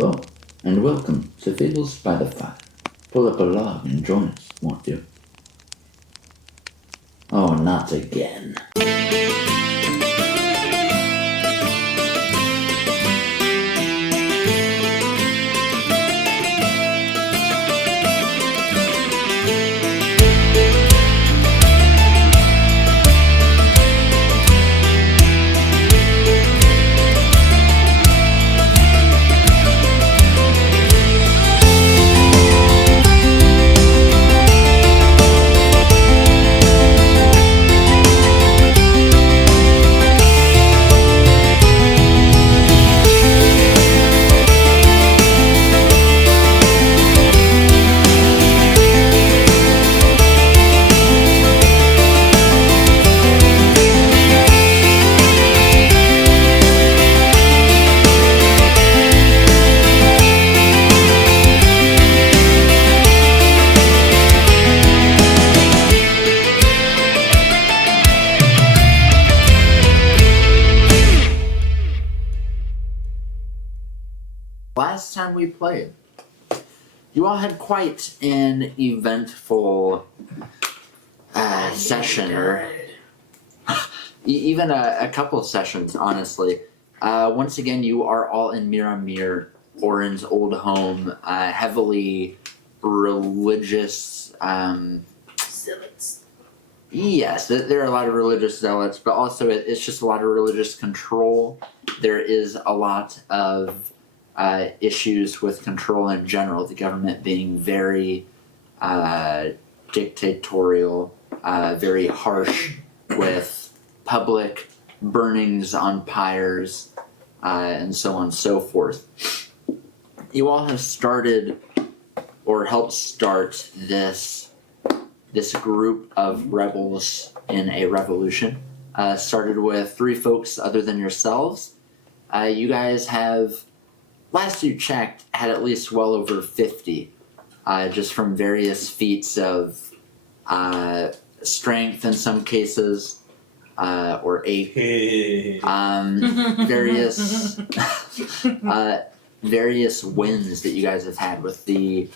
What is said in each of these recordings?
Hello, and welcome to Fables by the Fire. Pull up a log and join us, won't you? Oh, not again. Last time we played, you all had quite an eventful session, or even a couple sessions, honestly. Once again, you are all in Miramir, Oren's old home, heavily religious. Zealots. Yes, there are a lot of religious zealots, but also it's just a lot of religious control. There is a lot of issues with control in general, the government being very dictatorial, very harsh with public burnings on pyres, and so on and so forth. You all have started, or helped start, this group of rebels in a revolution. Started with 3 folks other than yourselves. You guys have, last you checked, had at least well over 50, just from various feats of strength in some cases, or ape, various various wins that you guys have had with the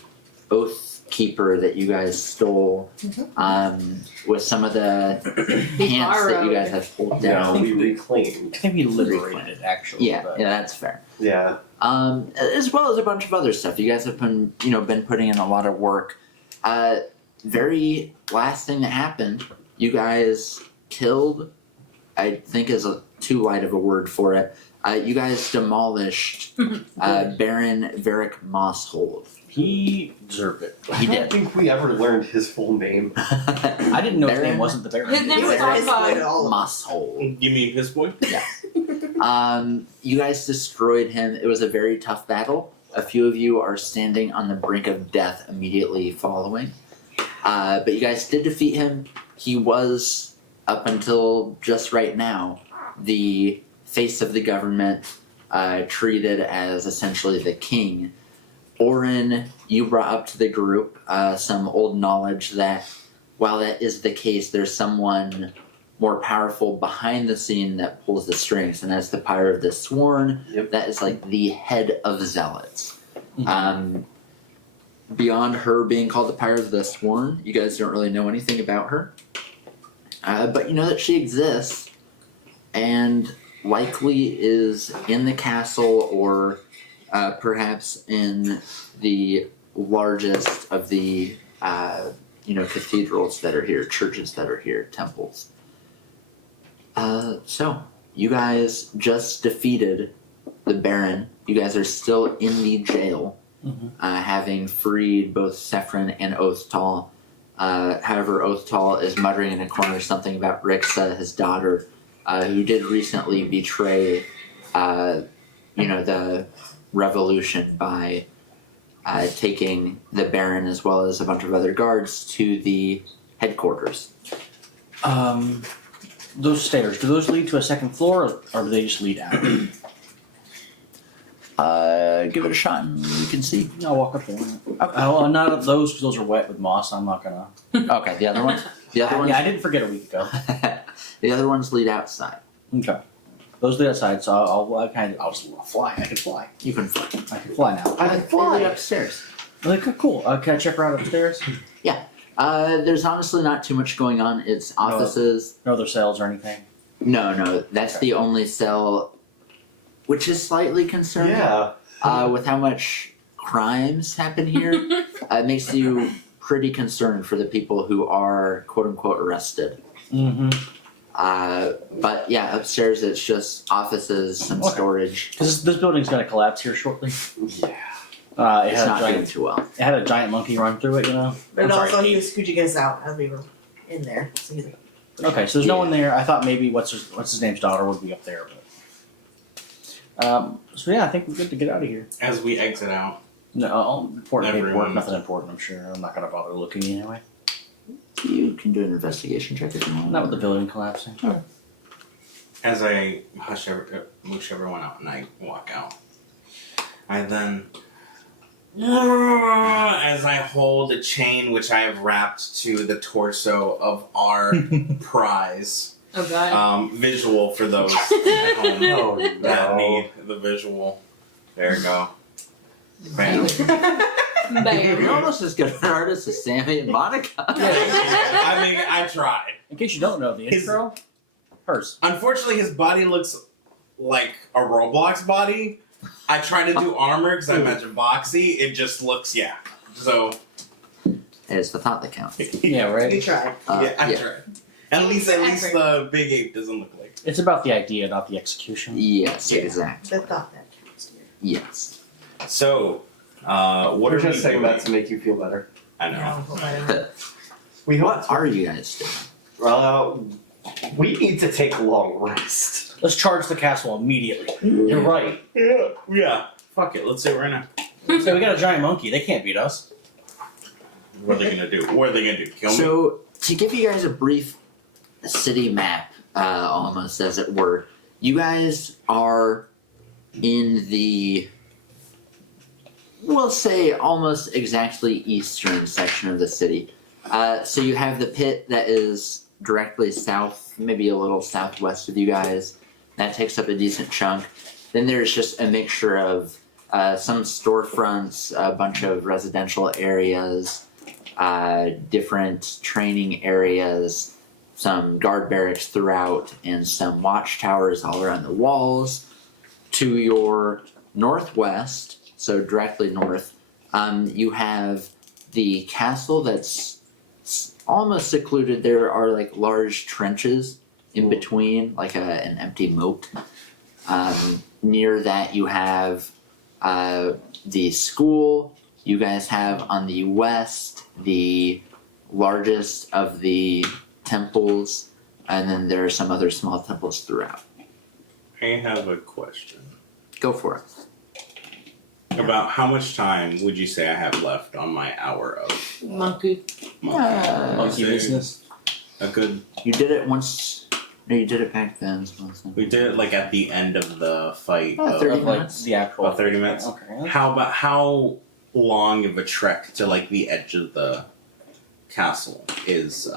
Oath Keeper that you guys stole, with some of the pants that you guys have pulled down. No, we reclaimed. I think we liberated, actually. Yeah, but... yeah, that's fair. Yeah. As well as a bunch of other stuff. You guys have been putting in a lot of work. Very last thing that happened, you guys killed, I think is too light of a word for it. You guys demolished Baron Varric Mosshold. He deserved it. He I don't did. think we ever learned his full name. I didn't know his Baron name wasn't the Baron. His name was Mosshold. You mean his boy? You guys destroyed him. It was a very tough battle. A few of you are standing on the brink of death immediately following. But you guys did defeat him. He was, up until just right now, the face of the government, treated as essentially the king. Oren, you brought up to the group some old knowledge that while that is the case, there's someone more powerful behind the scene that pulls the strings, and that's the Pyre of the Sworn. Yep. That is like the head of zealots. Mm-hmm. Beyond her being called the Pyre of the Sworn, you guys don't really know anything about her. But you know that she exists, and likely is in the castle, or perhaps in the largest of the cathedrals that are here, churches that are here, temples. So you guys just defeated the Baron. You guys are still in the jail, having freed both Sephron and Oathtal. However, Oathtal is muttering in a corner something about Rixa, his daughter, who did recently betray, the revolution by taking the Baron as well as a bunch of other guards to the headquarters. Those stairs, do those lead to a second floor, or do they just lead out? Give it a shot and you can see. I'll walk up there. Okay. Well, not of those, because those are wet with moss. I'm not gonna... Okay, the other ones? The other ones? Yeah, I didn't forget a week ago. The other ones lead outside. Okay. Those are the outside, so I'll just fly. I can fly. You can fly. I can fly now. I can They fly. lead upstairs. Okay, cool. Can I check her out upstairs? There's honestly not too much going on. It's offices. No other cells or anything? No, that's the only cell, which is slightly concerning. Yeah. With how much crimes happen here, it makes you pretty concerned for the people who are quote unquote arrested. Mm-hmm. But yeah, upstairs it's just offices, some Okay. storage. Because this building's going to collapse here shortly. Yeah. It It's had a not doing giant. too well. It had a giant monkey run through it, you know. But I'm sorry. also he was scooching us out as we were in there. So he's like, Okay, so there's no one there. I thought maybe what's his name's daughter would be up there, but. So yeah, I think we're good to get out of here. As we exit out, No, important paperwork, Everyone. nothing important. I'm sure. I'm not gonna bother looking anyway. You can do an investigation check if you want. Not with the building collapsing. as I mush everyone out and I walk out, I then, as I hold a chain which I have wrapped to the torso of our prize, oh god. visual for those at home Oh that no. need the visual. There you go. Bam. You're almost as good an artist as Sammy and Monica. I mean, I tried. In case you don't know, the His- intro, hers. Unfortunately, his body looks like a Roblox body. I try to do armor because I imagine boxy. It just looks, yeah. So, It's the thought that counts. Yeah, You right. tried. yeah, I tried. At least the big ape doesn't look like. It's about the idea, not the execution. Yes, Yeah. exactly. The thought that counts, dear. Yes. So, what We're are just we saying doing? that to make you feel better. I know. Yeah, well, I don't- We What are you guys doing? We need to take a long rest. Let's charge the castle immediately. You're right. Yeah. Fuck it. Let's do it right now. So we got a giant monkey. They can't beat us. What are they gonna do? What are they gonna do? Kill me? So, to give you guys a brief city map, almost as it were, you guys are in the, we'll say, almost exactly eastern section of the city. So you have the pit that is directly south, maybe a little southwest of you guys. That takes up a decent chunk. Then there's just a mixture of some storefronts, a bunch of residential areas, different training areas, some guard barracks throughout, and some watchtowers all around the walls. To your northwest, so directly north, you have the castle that's almost secluded. There are like large trenches in between, like an empty moat. Near that, you have the school. You guys have on the west the largest of the temples, and then there are some other small temples throughout. I have a question. Go for it. About how much time would you say I have left on my hour of Monkey. monkey? Monkey Say business. A good. You did it once. No, you did it back then. We did it like at the end of the fight. Oh, of- 30 Of, like minutes. the actual. About 30 minutes. Okay. How long of a trek to like the edge of the castle is?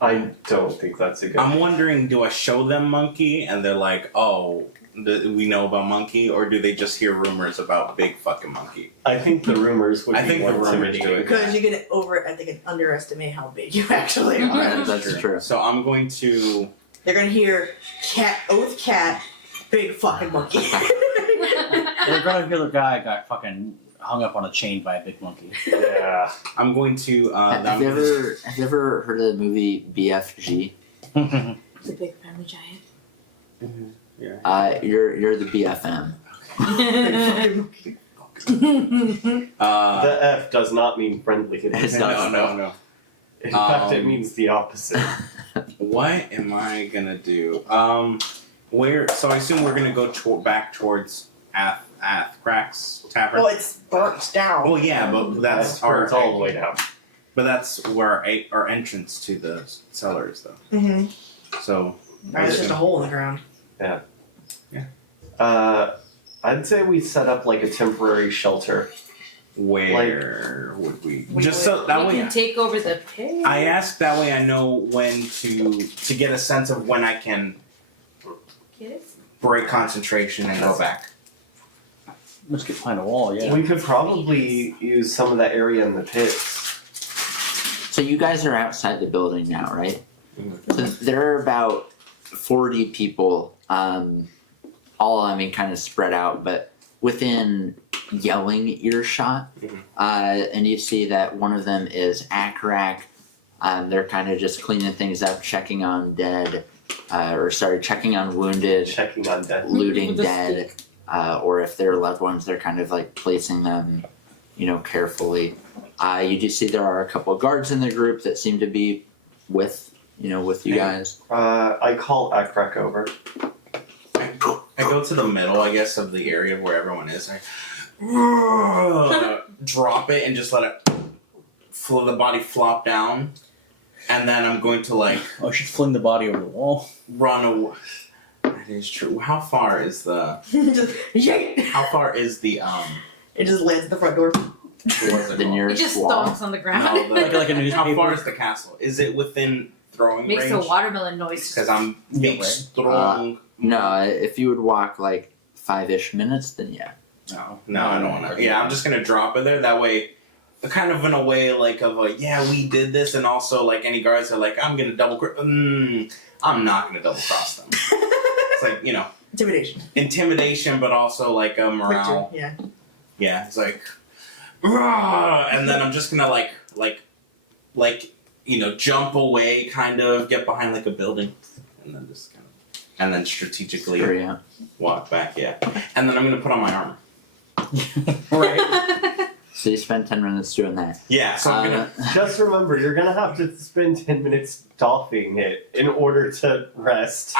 I don't think that's a good. I'm wondering, do I show them monkey and they're like, oh, we know about monkey, or do they just hear rumors about big fucking monkey? I think the rumors would I be think more the rumors do intimidating. it. Because you can underestimate how big you actually are. Yeah, that's true. So I'm going to. They're gonna hear cat, big fucking monkey. They're gonna hear the guy got fucking hung up on a chain by a big monkey. Yeah. I'm going to. Have you ever heard of the movie BFG? The big family giant. You're the BFM. Big fucking monkey. The F does not mean friendly. It's no, not. no. In fact, it Um, means the opposite. What am I gonna do? Where? So I assume we're gonna go back towards Athcrack's Tavern. Well, it's burnt down. Oh yeah, but that's where it's all the way down. But that's where our entrance to the cellar is, though. Mm-hmm. So It's just a hole in the ground. I'd say we set up like a temporary shelter Where would we? We Just would- so that we way. can take over the pit. I ask that way. I know when to get a sense of when I can Kiss? break concentration and go back. Let's get behind a wall, yeah. We could probably use some of that area in the pits. So you guys are outside the building now, right? Mhm. So there are about 40 people, all kind of spread out, but within yelling earshot. Mhm. And you see that one of them is Akrak. They're kind of just cleaning things up, checking on dead, checking on wounded, Checking on dead. looting With a dead, or if they're loved ones, they're kind of like placing them, carefully. You do see there are a couple of guards in the group that seem to be with you guys. I call Akrak over. I go to the middle, I guess, of the area where everyone is. I drop it and just let it the body flop down, and then I'm going to Oh, I should fling the body over the wall. run away. That is true. How far is the? Just yank. How far is the It just lands at the front door. What's it The called? It nearest just wall. stomps on the ground. No, the- Like a newspaper. How far is the castle? Is it within throwing Makes a range? watermelon noise. Because I'm Yeah, big, right. strong. No, if you would walk like 5-ish minutes, then yeah. No, I don't want to. Yeah, I'm just gonna drop it there. That way, kind of in a way like of a yeah, we did this, and also like any guards are like, I'm gonna double. I'm not gonna double cross them. It's like Intimidation. intimidation, but also like a morale. Victory, yeah. Yeah, it's like, "Rah!" And then I'm just gonna jump away, kind of get behind like a building, and then just kind of, and then strategically Hurry up. walk back. Yeah, and then I'm gonna put on my armor. Right. So you spend 10 minutes doing that. Yeah, so I'm gonna. Just remember, you're gonna have to spend 10 minutes doffing it in order to rest.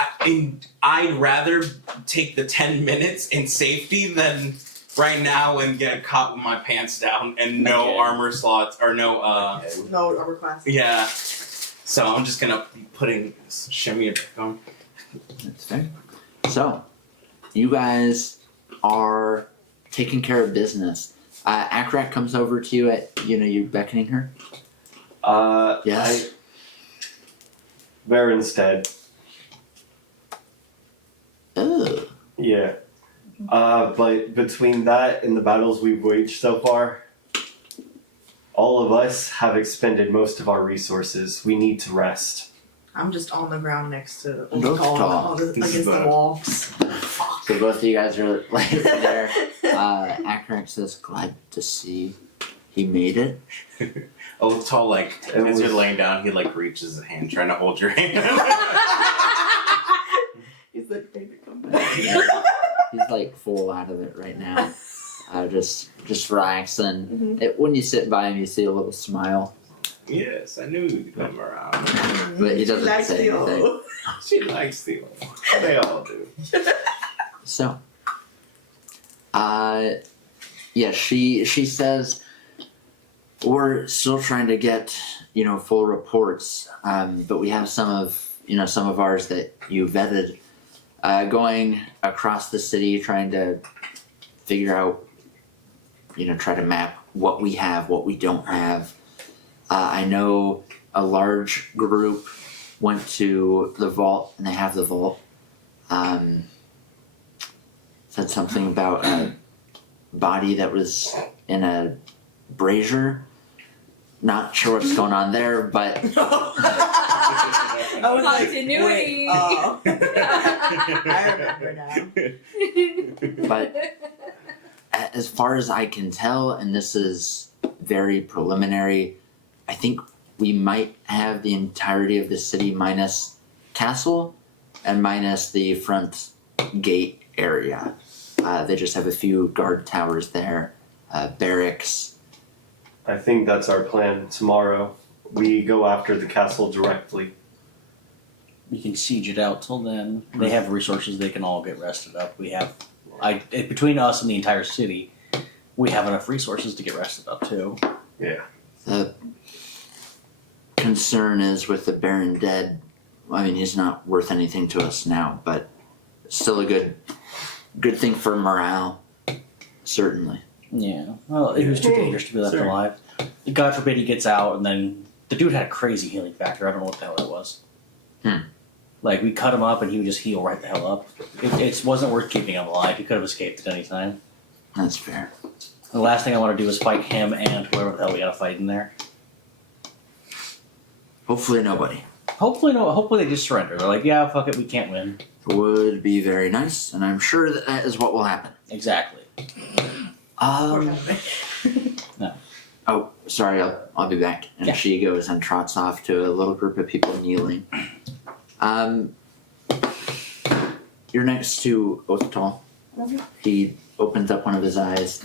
I'd rather take the 10 minutes in safety than right now and get caught with my pants down and no Okay. armor slots or no No armor class. yeah. So I'm just gonna be putting shimmy it back on. That's fair. So, you guys are taking care of business. Akrak comes over to you you beckoning her. I, Yes. Baron's dead. Ugh. Yeah. But between that and the battles we've waged so far, all of us have expended most of our resources. We need to rest. I'm just on the ground next to Look tall. against This is the bad. wall. So both of you guys are like there. Akrak says, "Glad to see he made it." Tall like It as was- you're laying down, he like reaches his hand trying to hold your hand. He's like, baby, come back. He's like full out of it right now. Just relaxing. When you sit by him, you see a little smile, Yes, I knew you'd come around. but he doesn't She likes say the anything. old. She likes the old. They all do. So, she says we're still trying to get full reports, but we have some of ours that you vetted, going across the city trying to figure out, try to map what we have, what we don't have. I know a large group went to the vault, and they have the vault. Said something about a body that was in a brazier. Not sure what's going on there, but I was Continuity. like, wait, oh. I remember now. But as far as I can tell, and this is very preliminary, I think we might have the entirety of the city minus castle and minus the front gate area. They just have a few guard towers there, barracks. I think that's our plan. Tomorrow, we go after the castle directly. We can siege it out till then. They have resources; they can all get rested up. We have, between us and the entire city, we have enough resources to get rested up too. The concern is with the Baron dead. I mean, he's not worth anything to us now, but still a good thing for morale, certainly. Yeah. Well, he was too dangerous to be left Sorry. alive. God forbid he gets out, and then the dude had a crazy healing factor. I don't know what the hell that was. Like, we cut him up, and he would just heal right the hell up. It wasn't worth keeping him alive. He could have escaped at any time. That's fair. The last thing I want to do is fight him and whoever the hell we gotta fight in there. Hopefully nobody. Hopefully, no. Hopefully, they just surrender. They're like, yeah, fuck it, we can't win. Would be very nice, and I'm sure that is what will happen. Exactly. Oh, sorry, I'll be back. And Yeah. she goes and trots off to a little group of people kneeling. You're next to Othtal. He opens up one of his eyes.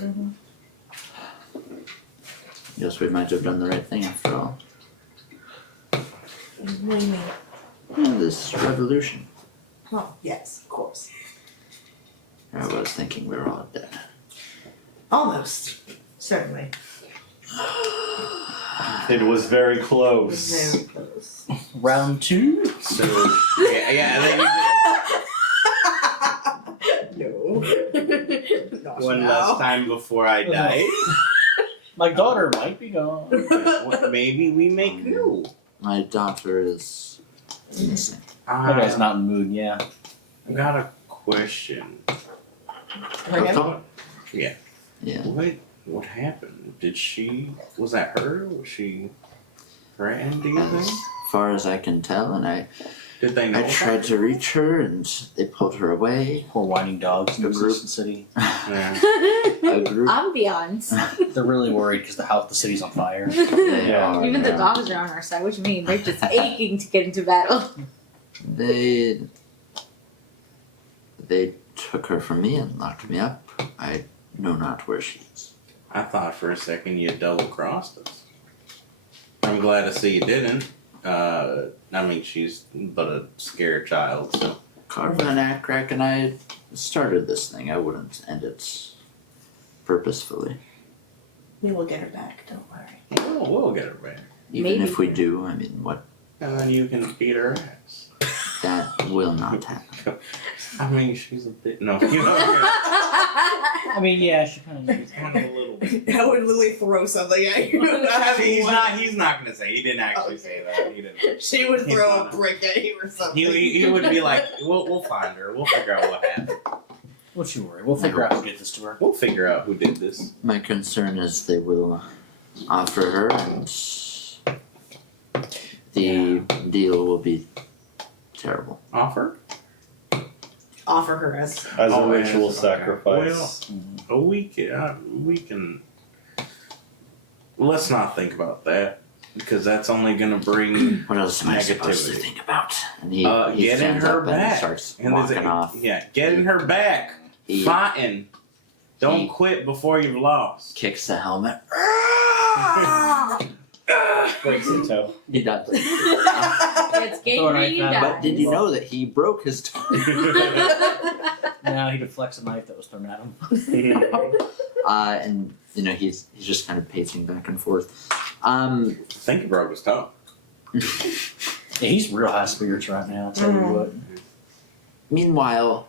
Guess we might have done the right thing after all. What do you mean? This revolution. Oh, yes, of course. I was thinking we were all dead. Almost. Certainly. It was very close. Very close. Round 2. So yeah. Then No. Not one now. last time before I die. My daughter might be gone. Maybe we make new. My daughter is missing. That guy's not in the mood, yeah. I got a question. Othtal? Yeah. Yeah. What happened? Was that her? Was she threatened, do you As think? far as I can tell, and I Did they know? I tried to reach her, and they pulled her away. Poor whining dogs in The the group. city. Yeah. A group. Ambiance. They're really worried because the city's on fire. They Yeah. are, Even the yeah. dogs are on our side, which means they're just aching to get into battle. They took her from me and locked me up. I know not where she is. I thought for a second you double crossed us. I'm glad to see you didn't. I mean, she's but a scared child, so. Carva and Akrak and I started this thing. I wouldn't end it purposefully. We will get her back, don't worry. We'll get her back. Even Maybe. if we do, I mean, what? And then you can beat her ass. That will not happen. I mean, she's a bit. No, you know. I mean, yeah, she kind of. She's kind of a little bit. I would literally throw something at you. He's not gonna say. He didn't actually say that. He didn't. She would He's throw not. a brick at you or something. He would be like, we'll find her. We'll figure out what happened. Don't you worry. We'll figure out who did this to her. We'll figure out who did this. My concern is they will offer her, and the deal will be terrible. Offer? Offer her as As a Oh, ritual yes, okay. sacrifice. We can. Let's not think about that because that's only gonna bring. What else am I supposed to Negativity. think about? And he Getting stands her up and back. starts And walking off. Yeah, getting her back. He Fighting. Don't He- quit before you've lost. kicks the helmet. Breaks a toe. He does. It's Throw a knife gangrene, you down. die. But did you know that he broke his toe? Now he deflects a knife that was thrown at him. And he's just kind of pacing back and forth. I think he broke his toe. Yeah, he's real high spirits right now, I'll tell you what. Meanwhile,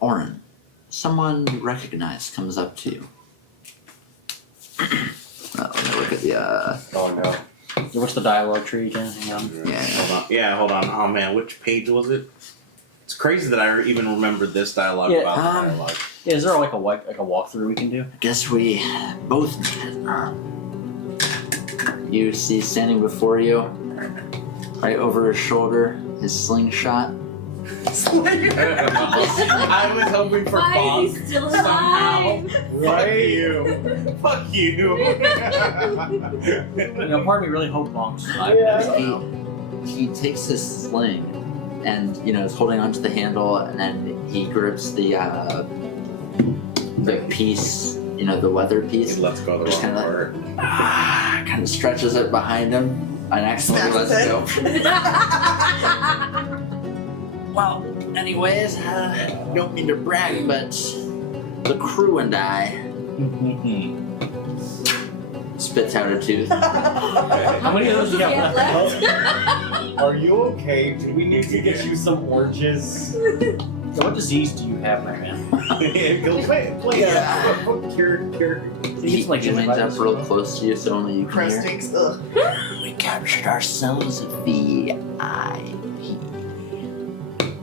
Oren, someone you recognize comes up to you. Let me look at the Oh no. Yeah, what's the dialogue tree again? Hang on. Yeah. Hold on. Oh man, which page was it? It's crazy that I even remembered this dialogue Yeah, about the dialogue. Yeah, is there like a walkthrough we can do? guess we both met. You see standing before you, right over his shoulder, his slingshot. I was hoping for Why Bonk is he still somehow. alive? Fuck you. You know, part of me really hope Bonk's alive. He takes his sling and is holding onto the handle, and then he grips the piece, the leather piece, Let's go the Just wrong kinda word. kind of stretches it behind him and accidentally Smashes lets go. Well, anyways, don't mean to brag, but the crew and I spits out a tooth. How many of those do you have left? Are you okay? Do we need to get you some oranges? So what disease do you have, Nightman? Go play cure. He It's like leans up gingivitis. real close to you so only you can Crust hear. stinks. Ugh. We captured ourselves a VIP.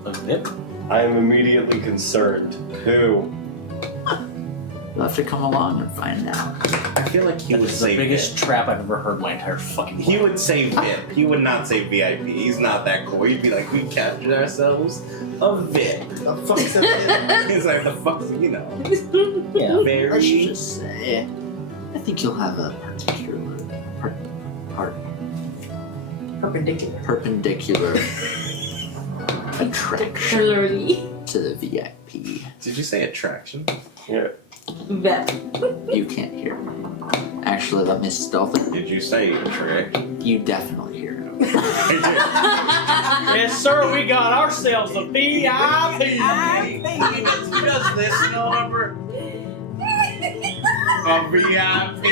A VIP? I am immediately concerned. Who? You'll have to come along and find out. I feel like he That would is the say biggest VIP. trap I've ever heard in my entire fucking life. He would say VIP. He would not say VIP. He's not that cool. He'd be like, we captured ourselves a VIP. The fuck's up there? He's like, the fuck's, you know, Yeah. Let's very. just say, I think you'll have a perpendicular attraction Particularly to the VIP. Did you say attraction? that. You can't hear me. Actually, let me stealth it. Did you say trick? You definitely hear him. Yes, sir, we got ourselves a VIP. He does this, you know, remember? A VIP.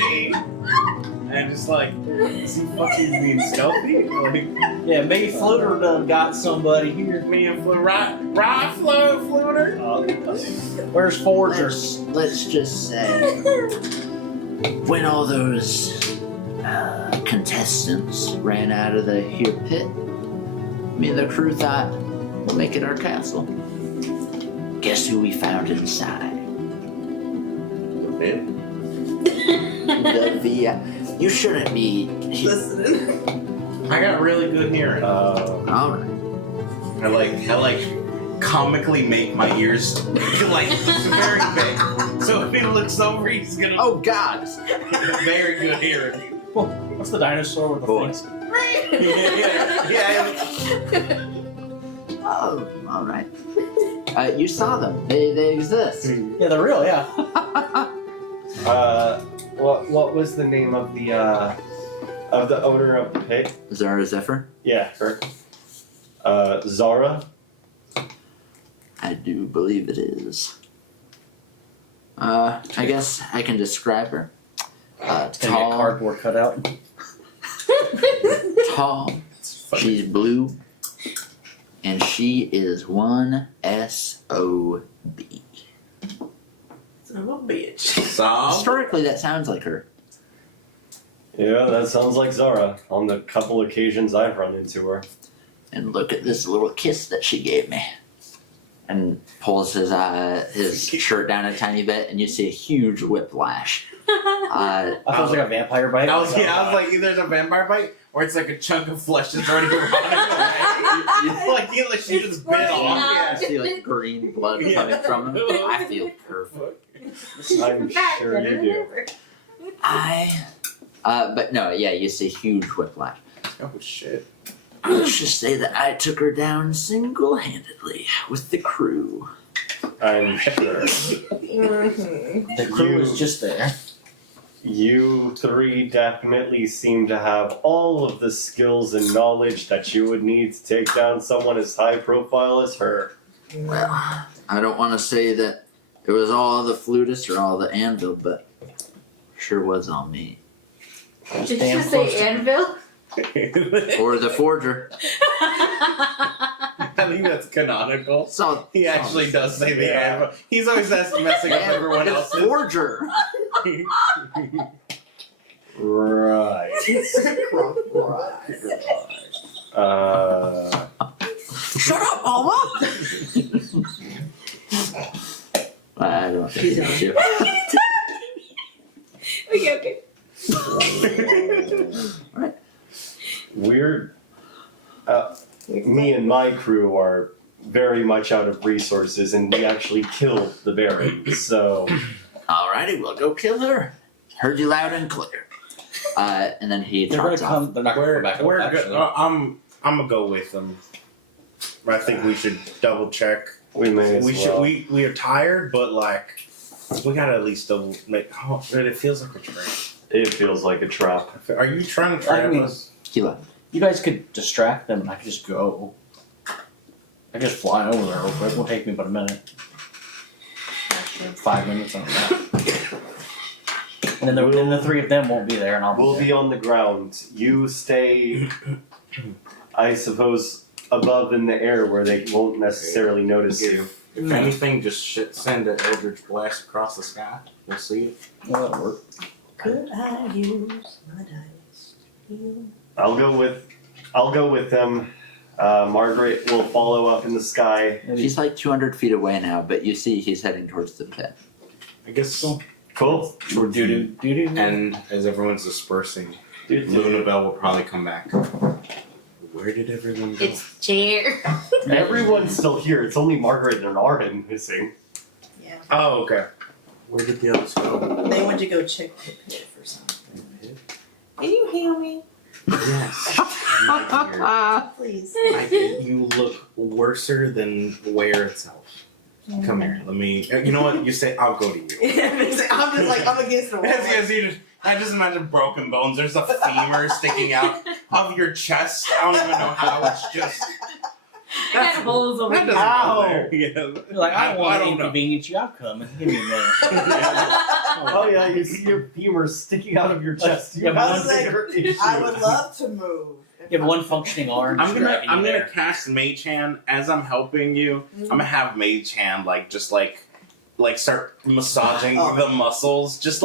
And just like, is he fucking being stealthy? Like, Yeah, maybe Fluter done got somebody here. me and Fluter? Where's Forger? Let's just say, when all those contestants ran out of the here pit, me and the crew thought we'll make it our castle. Guess who we found inside? The VIP. You shouldn't be. Listening. I got really good hearing. All right. I like comically make my ears like very big. So if he looks over, he's gonna. Oh God! Very good hearing. What's the dinosaur with the Boys. things? Yeah. Oh, all right. You saw them. They exist. Yeah, they're real, yeah. What was the name of the owner of the pit? Zara Zephyr. Yeah, her. Zara. I do believe it is. I guess I can describe her. Gonna get Tall, cardboard cutout. tall. She's blue, and she is one SOB. Son of a bitch. Sob. Historically, that sounds like her. Yeah, that sounds like Zara. On the couple occasions I've run into her. And look at this little kiss that she gave me. And pulls his shirt down a tiny bit, and you see a huge whiplash. I thought it was like a vampire bite. I was like, either there's a vampire bite or it's like a chunk of flesh that's already rotting away. like she just bit off. I see like green blood coming from him. I feel perfect. I'm sure you do. But no, yeah, you see huge whiplash. Oh shit. Let's just say that I took her down single-handedly with the crew. I'm sure. Mm-hmm. The crew You- was just there. You three definitely seem to have all of the skills and knowledge that you would need to take down someone as high profile as her. Well, I don't want to say that it was all the flutist or all the anvil, but sure was all me. Did you Damn just close say to- anvil? Or the forger. I think that's canonical. So He actually does say the Yeah. anvil. He's always messing up everyone the else's. forger. Right. Shut up, Mama. I don't think it's you. Okay. We're me and my crew are very much out of resources, and we actually killed the Baron. So Alrighty, we'll go kill her. Heard you loud and clear. And then he They're gonna trots off. come. They're not gonna come back up. We're Actually. good. I'm gonna go with them. I think we should double check. we may as We well. should. We are tired, but like we gotta at least double. Like, oh, man, it feels like a trap. It feels like a trap. Are you trying to trap I mean- us? He left. You guys could distract them, and I could just go. I could just fly over there real quick. It won't take me but a minute. 5 minutes, something like that. And then the three of them won't be there, and I'll We'll be be on the ground. You stay, I suppose, above in the air where they won't necessarily notice you. If anything, just send an Eldritch Blast across the sky. We'll see it. Well, that'll work. Could I use my dice? I'll go with them. Margaret will follow up in the sky. He's like 200 feet away now, but you see he's heading towards the pit. I guess so. Cool. Do. And as everyone's dispersing, Lunabelle will probably come back. Where did everyone go? It's chair. Everyone's still here. It's only Margaret and Arden missing. Yeah. Oh, okay. Where did the others go? They went to go check the pit for something. Can you heal me? Yes. I'm here. Please. You look worser than where itself. Come here. Let me. You know what? You say I'll go to you. I'm just like, I'm against the wall. I just imagine broken bones. There's a femur sticking out of your chest. I don't even know how. It's just. Got holes over That here. doesn't Ow. go there. Yeah. You're like, I don't want to know. inconvenience you. I'll come. Give me a minute. Oh yeah, you see your femur sticking out of your chest. You Yeah, but have one thing- bigger issue. I would love to move. You have one functioning arm. I'm just gonna dragging you there. cast Mage Hand as I'm helping you. I'm gonna have Mage Hand just start massaging Oh. the muscles, just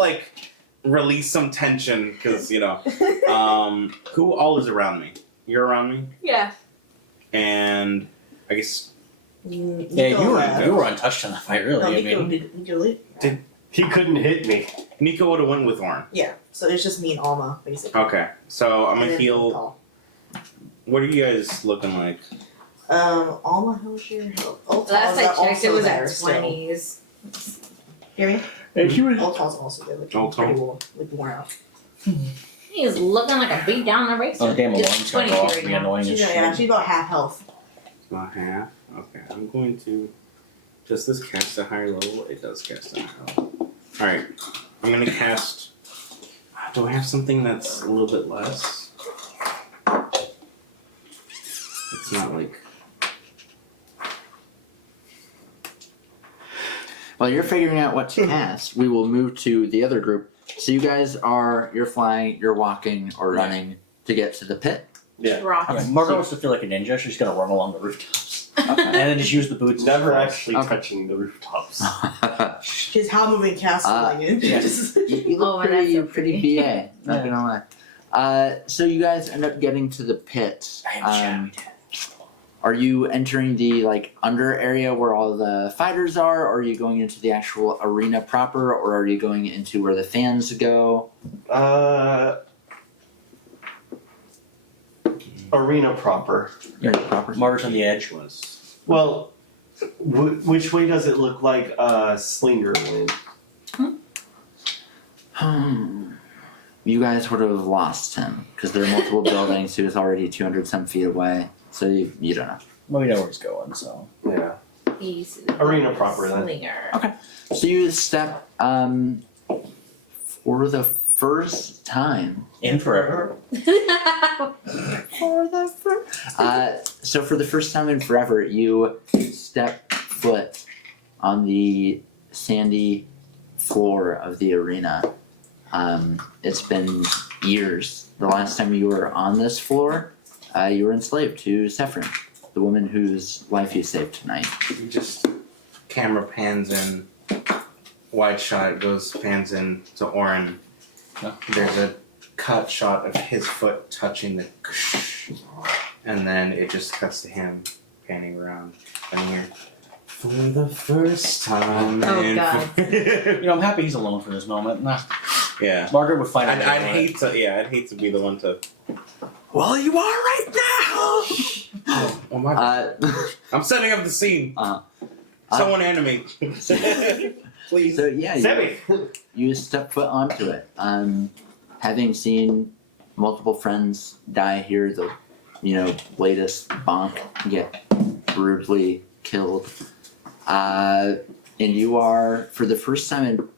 release some tension because who all is around me? You're around me, Yeah. and I guess Yeah, you were untouched in the fight, really. No, I Nico mean, did. Nico did. He couldn't hit me. Nico would have went with Orin. Yeah. So it's just me and Alma, basically. Okay, so I'm And gonna then heal. Paul. What are you guys looking like? Alma, how's your health? Last I checked, it was at still. 20s. Hear me? and she was. Ultal's also there, like Ultal? pretty well, like worn out. He's looking like a beat down eraser. Oh, damn It's alarm's gonna go off. 23 Be now. annoying as She's shit. about half health. About half. Okay, I'm going to. Does this cast a higher level? It does cast a higher level. All right, I'm gonna cast. Do I have something that's a little bit less? It's not like. While you're figuring out what to cast, we will move to the other group. So you guys you're flying, you're walking or running to get to the pit. Yeah. Rock. Yeah, Margaret wants to feel like a ninja. She's gonna run along the rooftops and then just use the boots. Never as actually Okay. touching the rooftops. She's how moving castle in. yeah. You Oh, look and that's pretty, so pretty pretty. BA. Not gonna lie. So you guys end up getting to the pit. I am Are you entering the under area where all the fighters are, or are you going into the actual arena proper, or are you going into where the fans go? Arena proper. Arena proper. Margaret's on the edge. Was. Well, which way does it look like Slinger went? You guys would have lost him because there are multiple buildings. He was already 200 some feet away, so you don't know. Well, we know where he's going, so. Yeah. He's Arena proper, then. slinger. So you step for the first time. In forever. So for the first time in forever, you step foot on the sandy floor of the arena. It's been years. The last time you were on this floor, you were enslaved to Sephrin, the woman whose life you saved tonight. You just camera pans in, wide shot pans in to Orin. Yeah. There's a cut shot of his foot touching the, and then it just cuts to him panning around, and here. For the first time. Oh, in God. You know, I'm happy he's alone for this moment. Nah. Yeah. Margaret would find out. I'd hate to be the one to. Well, you are right now. Oh my! I'm setting up the scene. Someone animate. Please. So yeah, Sammy! you step foot onto it. Having seen multiple friends die here, the latest bonk get brutally killed, and you are for the first time in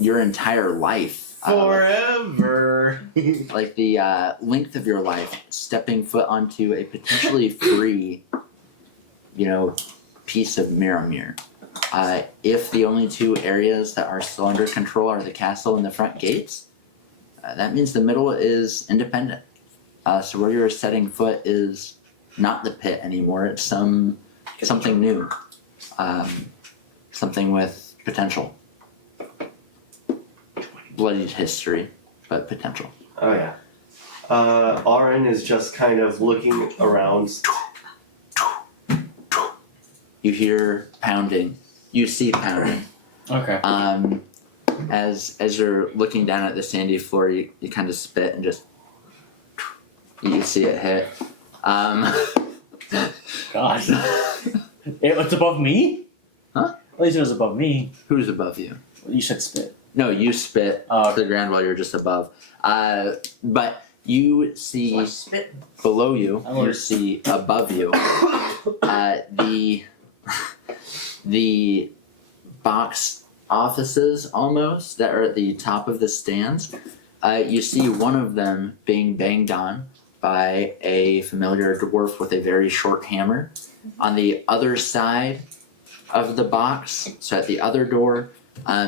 your entire life, Forever. like the length of your life, stepping foot onto a potentially free, piece of Miramir. If the only two areas that are still under control are the castle and the front gates, that means the middle is independent. So where you're setting foot is not the pit anymore. It's something new. something with potential. Bloodied history, but potential. Oh yeah. Aaron is just kind of looking around. You hear pounding. You see pounding. Okay. As you're looking down at the sandy floor, you kind of spit and just you see it hit. God. It's above me? Huh? At least it was above me. Who's above you? You said spit. No, you spit Oh. to the ground while you're just above. But you see What's spitting? below you. I You was- see above you. The box offices almost that are at the top of the stands. You see one of them being banged on by a familiar dwarf with a very short hammer. On the other side of the box, so at the other door,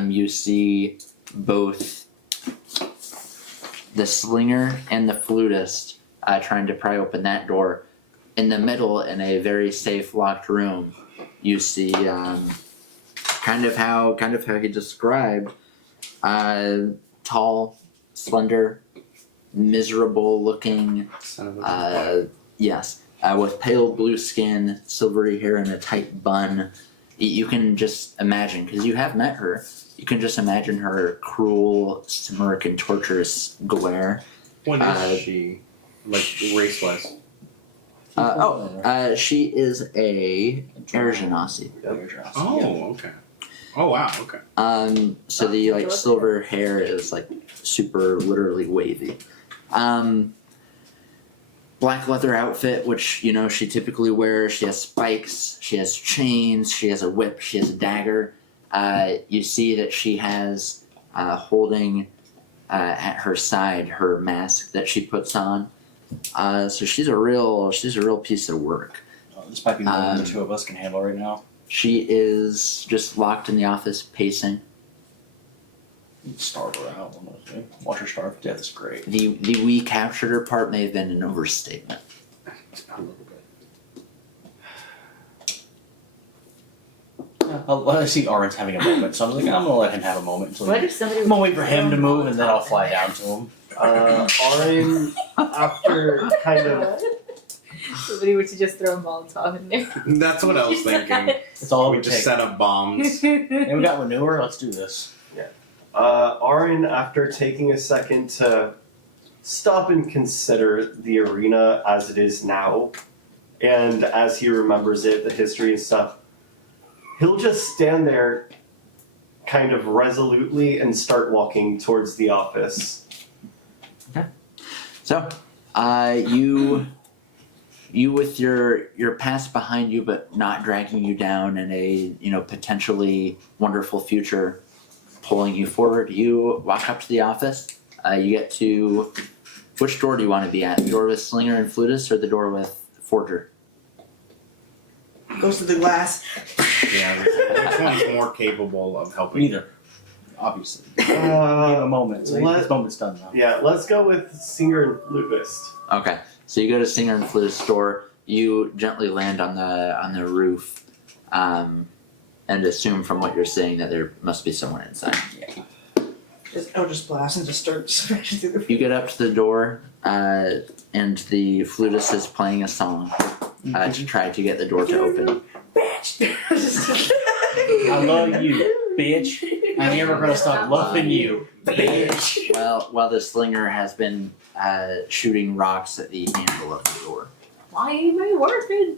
you see both the slinger and the flutist trying to pry open that door. In the middle, in a very safe locked room, you see kind of how he described tall, slender, miserable looking, Son of a yes, with pale blue skin, silvery hair, and a tight bun. You can just imagine, because you have met her, you can just imagine her cruel, smirk, and torturous glare. What is she? Like race wise? She is a Ergenasi. Oh, okay. Oh wow, okay. So the like silver hair is like super literally wavy. Black leather outfit, which you know she typically wears. She has spikes. She has chains. She has a whip. She has a dagger. You see that she has holding at her side her mask that she puts on. So she's a real piece of work. This might be more than the two of us can handle right now. She is just locked in the office, pacing. Starve her out. Honestly. Watch her starve to death is great. The we captured her part may have been an overstatement. A little bit. I see Arin's having a moment, so I'm like, I'm gonna let him have a moment until What if somebody? I'm gonna wait for him to move, and then I'll fly down to him. Aaron, after kind of Somebody were to just throw a Molotov in there. That's what I was thinking. It's all We we just take. set up bombs. And we got manure. Let's do this. Aaron, after taking a second to stop and consider the arena as it is now, and as he remembers it, the history and stuff, he'll just stand there kind of resolutely and start walking towards the office. So, you with your past behind you, but not dragging you down in a potentially wonderful future, pulling you forward. You walk up to the office. You get to which door do you want to be at? The door with Slinger and Flutist, or the door with Forger? Goes to the glass. Yeah, which one's more capable of helping? Neither, obviously. Give him a moment. So let- his moment's done now. Yeah, let's go with Singer and Flutist. Okay, so you go to Singer and Flutist's door. You gently land on the roof, and assume from what you're saying that there must be someone inside. I'll just blast and just start smashing through the. You get up to the door, and the flutist is playing a song to try to get the door to open. Bitch! I love you, bitch. I'm never gonna stop loving you, bitch. While the Slinger has been shooting rocks at the handle of the door. Why am I working?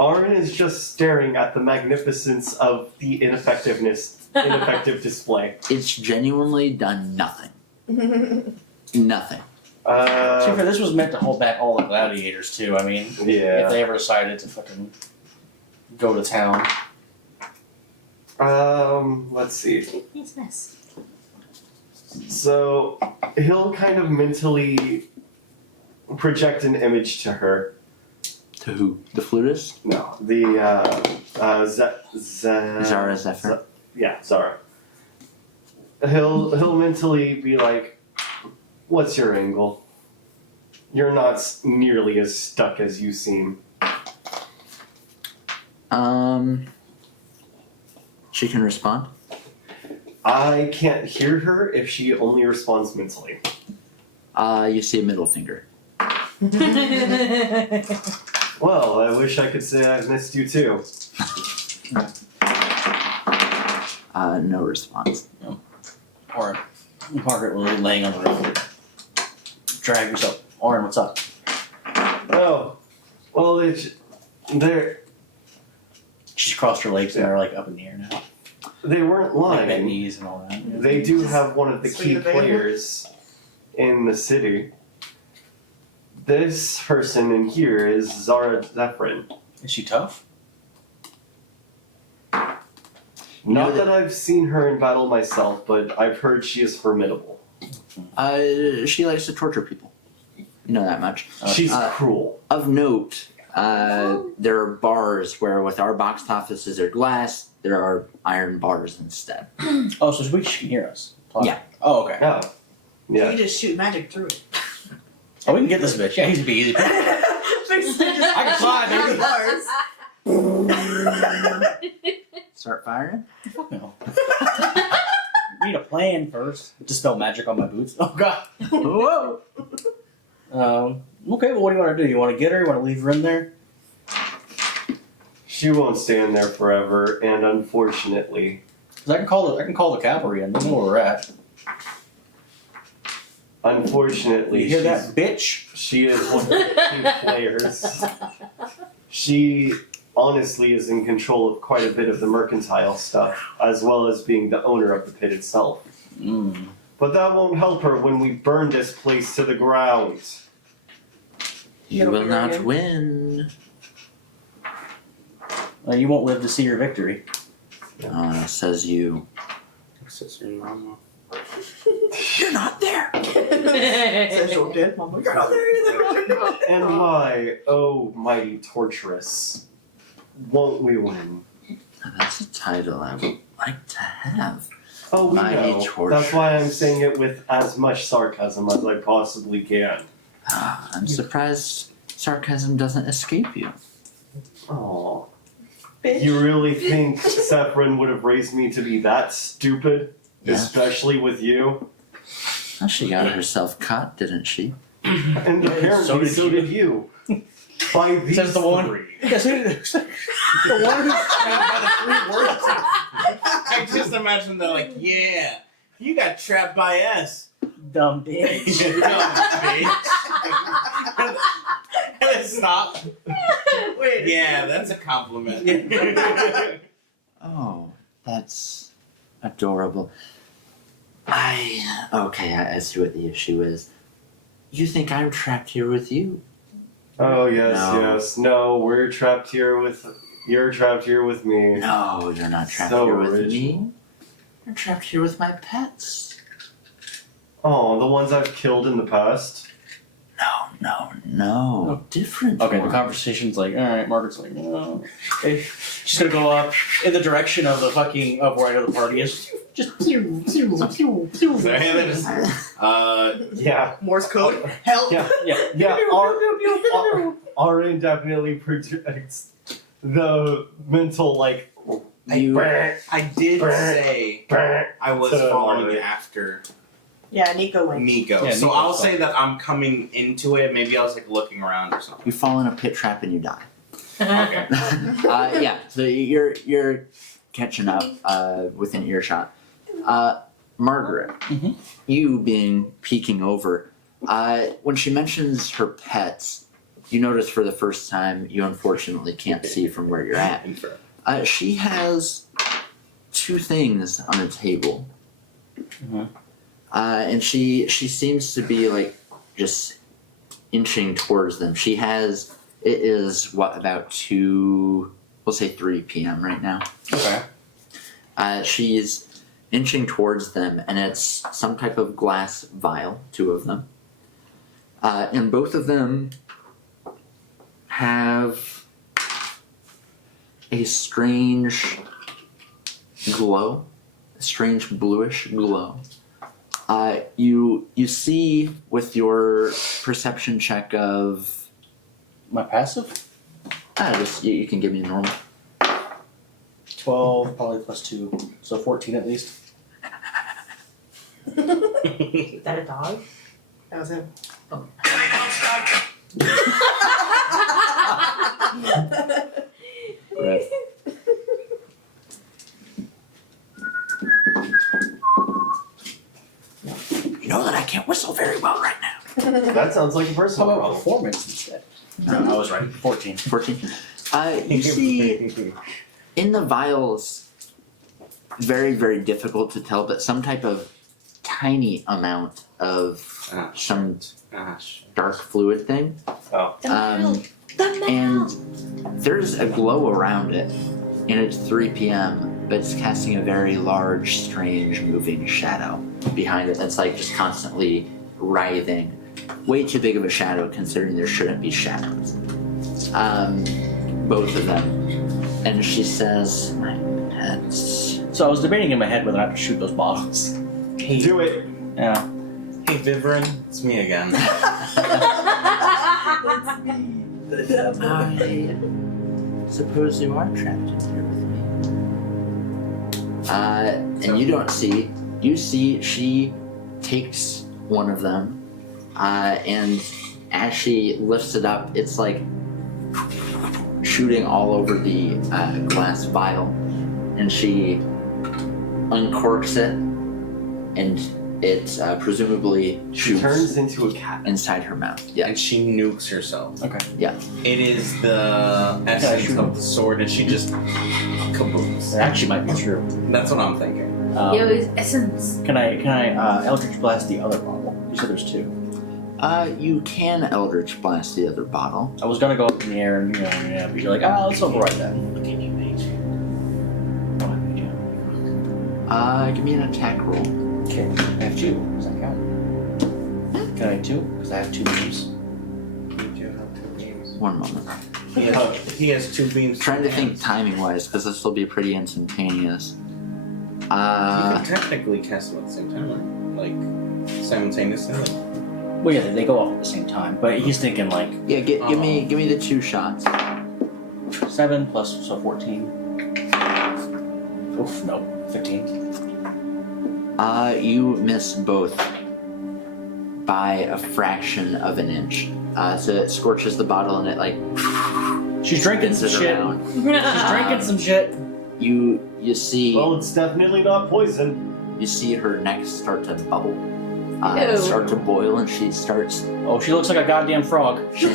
Aaron is just staring at the magnificence of the ineffective display. It's genuinely done nothing. Nothing. So this was meant to hold back all the gladiators too. I mean, Yeah. if they ever decided to fucking go to town. Let's see. It's mess. So he'll kind of mentally project an image to her. To who? The flutist? No, the Zara Zephyr. Yeah, Zara. He'll mentally be like, "What's your angle? You're not nearly as stuck as you seem." She can respond. I can't hear her if she only responds mentally. You see a middle finger. Well, I wish I could say I've missed you too. No response. Orin. Margaret will be laying on the road. Drag yourself. Orin, what's up? Oh, well, they're She's crossed her legs and they're like up in the air now. they weren't Like bent lying. knees and all that. They do have one of the Sweet key available. players in the city. This person in here is Zara Zephyrin. Is she tough? know Not that I've seen her in battle myself, but I've heard she is formidable. She likes to torture people. You know that much. She's Uh, cruel. Of note, there are bars where with our box offices are glass, there are iron bars instead. Oh, so she can hear us. Yeah. Oh, okay. Yeah. You Yeah. can just shoot magic through it. Oh, we can get this bitch. Yeah, he's be easy. I can fly, baby. Start firing? Fuck no. We need a plan first. Dispel magic on my boots. Oh god. Whoa! Okay, well, what do you want to do? You want to get her? You want to leave her in there? She won't stay in there forever, and unfortunately, 'Cause I can call the cavalry and they know where we're at. unfortunately, You hear that, bitch? she is one of the key players. She honestly is in control of quite a bit of the mercantile stuff, as well as being the owner of the pit itself. Mm. But that won't help her when we burn this place to the ground. You It'll will be not right win. You won't live to see your victory. Says you. You're not there. Says your dead mama. You're not there either. And why, oh mighty torturous, won't we win? That's a title I would like to have. Oh, we Mighty know. torturous. That's why I'm saying it with as much sarcasm as I possibly can. I'm surprised sarcasm doesn't escape you. Oh, Bitch. you really think Sephirin would have raised me to be that stupid? Yeah. Especially with you? Well, she got herself caught, didn't she? And apparently So so did did you. By these Says the one. three. Yes, the one who's trapped by the three words. I just imagine they're like, yeah, you got trapped by us. Dumb bitch. You dumb bitch. And then stop. Wait. Yeah, that's a compliment. Oh, that's adorable. I see what the issue is. You think I'm trapped here with you? Oh, yes, No. yes. No, we're trapped here with. You're trapped here with me. No, you're not trapped So here with me. original. You're trapped here with my pets. Oh, the ones I've killed in the past. No. Different Okay, the ones. conversation's like, alright, Margaret's like, no. Okay. She's gonna go up in the direction of the fucking, of where I know the party is. Just pew, pew, pew, pew. So, hey, they're just, Yeah. Morse code. Help. Yeah. Yeah. Yeah, Arin definitely projects the mental, like, You, I did say I was To following Margaret. after Yeah, Nico went. Nico. Yeah, So Nico I'll saw say it. that I'm coming into it. Maybe I was like looking around or something. you fall in a pit trap and you die. Okay. Yeah, so you're catching up within earshot. Margaret, Mhm. you being peeking over, when she mentions her pets, you notice for the first time you unfortunately can't see from where you're at. She has two things on a table, Mhm. and she seems to be like just inching towards them. She has. It is about 3 p.m. right now. Okay. She's inching towards them, and it's some type of glass vial, two of them. And both of them have a strange glow, a strange bluish glow. You see with your perception check of My passive? you can give me a normal. 12, probably plus 2. So 14 at least. Is that a dog? That was him. Rip. You know that I can't whistle very well right now. That sounds like a How personal about problem. performance instead? No, I was right. 14. 14. You see in the vials, very, very difficult to tell, but some type of tiny amount of some dark fluid thing. Oh. And there's a glow around it, and it's 3 p.m., but it's casting a very large, strange, moving shadow behind it that's like just constantly writhing. Way too big of a shadow considering there shouldn't be shadows. Both of them. And she says, my pets. So I was debating in my head whether I have to shoot those bottles. Do it. Yeah. Hey, Viverin, it's me again. I suppose you are trapped in here with me. And you don't see. You see she takes one of them, and as she lifts it up, it's like shooting all over the glass vial, and she uncorks it, and it presumably She shoots turns into a cat. inside her mouth. Yeah. And she nukes herself. Okay. It is the essence of the sword, and she just kabooms. That actually might be true. That's what I'm thinking. Yo, it's essence. Can I Eldritch Blast the other bottle? You said there's 2. You can Eldritch Blast the other bottle. I was gonna go up in the air and but you're like, let's override that. What can you make? Give me an attack roll. Okay, I have 2. Does that count? Can I have 2? Because I have 2 moves. One moment. He has 2 beams. Trying to think timing wise, because this will be pretty instantaneous. You can technically cast them at the same time, like simultaneously. Well, yeah, they go off at the same time, but he's thinking like Yeah, give me the 2 shots. 7 plus, so 14. Oof, no, 15. You miss both by a fraction of an inch. So it scorches the bottle and it like She's drinking some spins it shit. around. She's drinking some shit. You see Well, it's definitely not poison. you see her neck start to bubble. Ew. Start to boil, and she starts Oh, she looks like a goddamn frog. she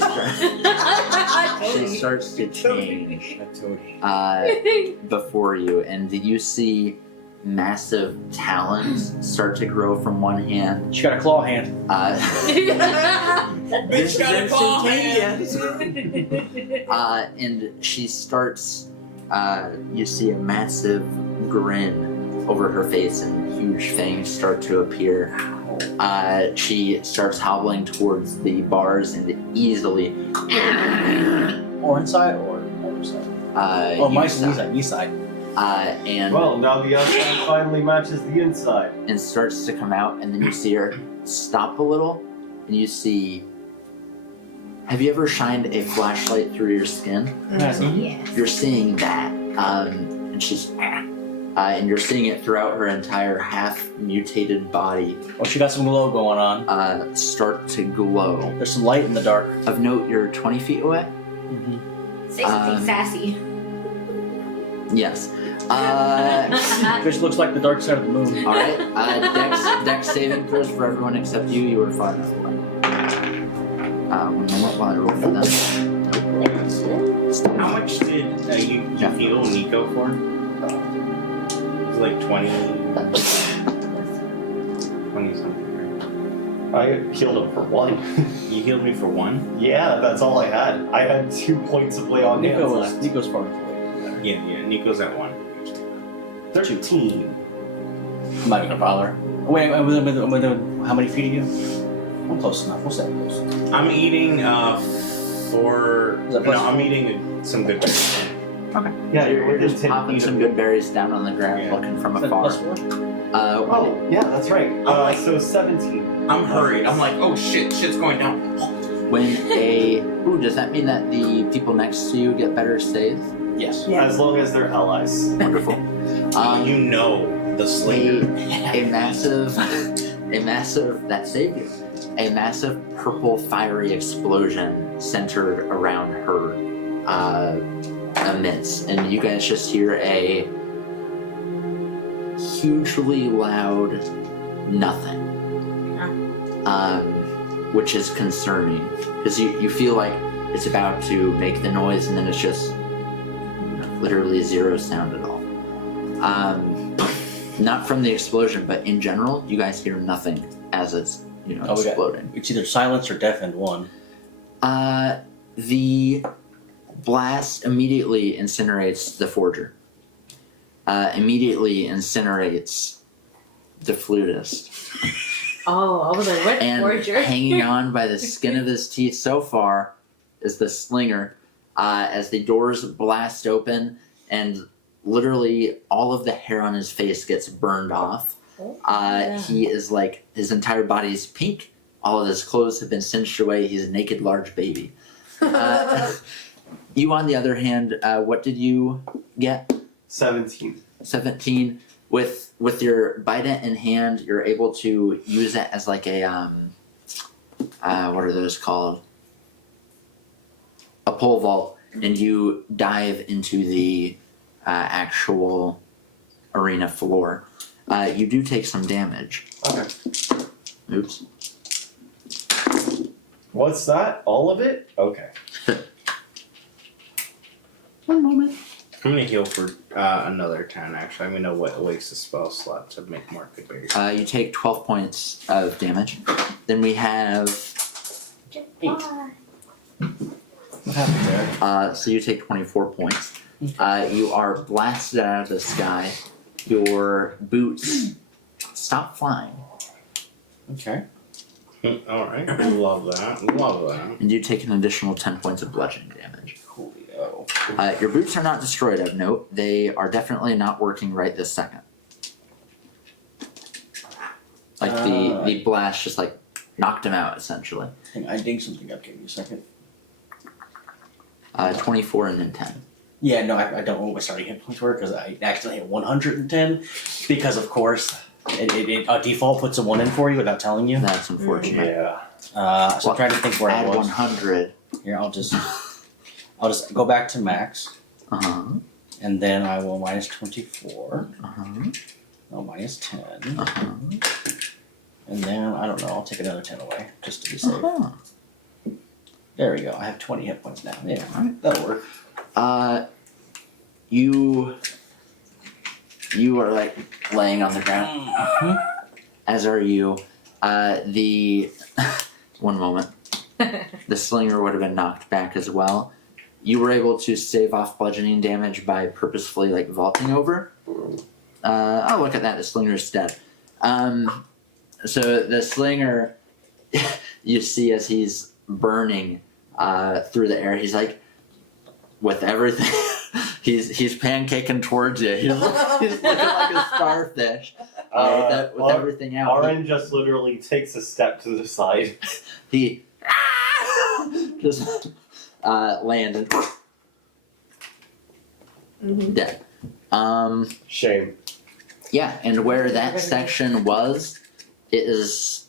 starts to change before you, and you see massive talons start to grow from one hand. She got a claw hand. This got a is claw instantaneous. And she starts. You see a massive grin over her face, and huge fangs start to appear. She starts hobbling towards the bars and easily. Or inside or other side. Or my side, east side. And Well, now the outside finally matches the inside. and starts to come out, and then you see her stop a little, and you see. Have you ever shined a flashlight through your skin? Yes. You're seeing that, and she's, and you're seeing it throughout her entire half-mutated body, Oh, she got some glow going on. start to glow. There's some light in the dark. Of note, you're 20 feet away. Say something sassy. Yes. Just looks like the dark side of the moon. All right. Dex saving throws for everyone except you. You were far enough away. 1 moment while I roll for them. How much did you heal Nico for? It was like 20 something. I healed him for 1. You healed me for 1? Yeah, that's all I had. I had 2 points of lay on hands left. Nico's far away. Yeah, Nico's at 1. 13. I'm not gonna bother. Wait, how many feet are you? I'm close enough. We'll say I'm close. I'm eating 4. Is that No, plus I'm eating some good berries. Yeah, You're within just 10 popping feet some of good me. berries down on the ground, Yeah. looking from Is that afar. plus 4? Oh, yeah, that's right. So 17. I'm hurried. I'm like, oh shit's going down. When does that mean that the people next to you get better saves? Yes. Yeah. As long as they're allies. Wonderful. You know the slinger. A massive, that saved you. A massive purple fiery explosion centered around her emits, and you guys just hear a hugely loud nothing, which is concerning because you feel like it's about to make the noise, and then it's just literally zero sound at all. Not from the explosion, but in general, you guys hear nothing as it's exploding. It's either silence or deafened one. The blast immediately incinerates the forger. Immediately incinerates the flutist. Oh, I was like, what And forger? hanging on by the skin of his teeth so far is the slinger. As the doors blast open and literally all of the hair on his face gets burned off. He is like, his entire body is pink. All of his clothes have been singed away. He's a naked large baby. You, on the other hand, what did you get? 17. 17. With your bident in hand, you're able to use it as like a what are those called? A pole vault, and you dive into the actual arena floor. You do take some damage. Okay. Oops. What's that? All of it? Okay. One moment. I'm gonna heal for another 10, actually. I'm gonna waste a spell slot to make more good berries. You take 12 points of damage. Then we have What happened there? so you take 24 points. You are blasted out of the sky. Your boots stop flying, Okay. Alright. Love that. Love that. and you take an additional 10 points of bludgeoning damage. Coolio. Your boots are not destroyed of note. They are definitely not working right this second. Like the blast just like knocked him out essentially. Hang on, I dig something up. Give me a second. 24 and then 10. Yeah, no, I don't know what my starting hit points were because I accidentally hit 110 because, of course, it default puts a 1 in for you without telling you. That's unfortunate. Yeah. So I'm trying to think where I Add was. 100. Here, I'll just go back to max, Uh-huh. and then I will minus 24. Uh-huh. No, minus 10, Uh-huh. and then I don't know. I'll take another 10 away just to be safe. Uh-huh. There we go. I have 20 hit points now. Yeah, Alright. that'll work. You are like laying on the ground, as are you. The one moment, the slinger would have been knocked back as well. You were able to stave off bludgeoning damage by purposefully like vaulting over. Oh, look at that! The slinger is dead. So the slinger, you see as he's burning through the air, he's like, with everything, he's pancaking towards you. He's looking like a starfish. With everything out, Aaron just literally takes a step to the side. he just landed dead. Shame. Yeah, and where that section was, it is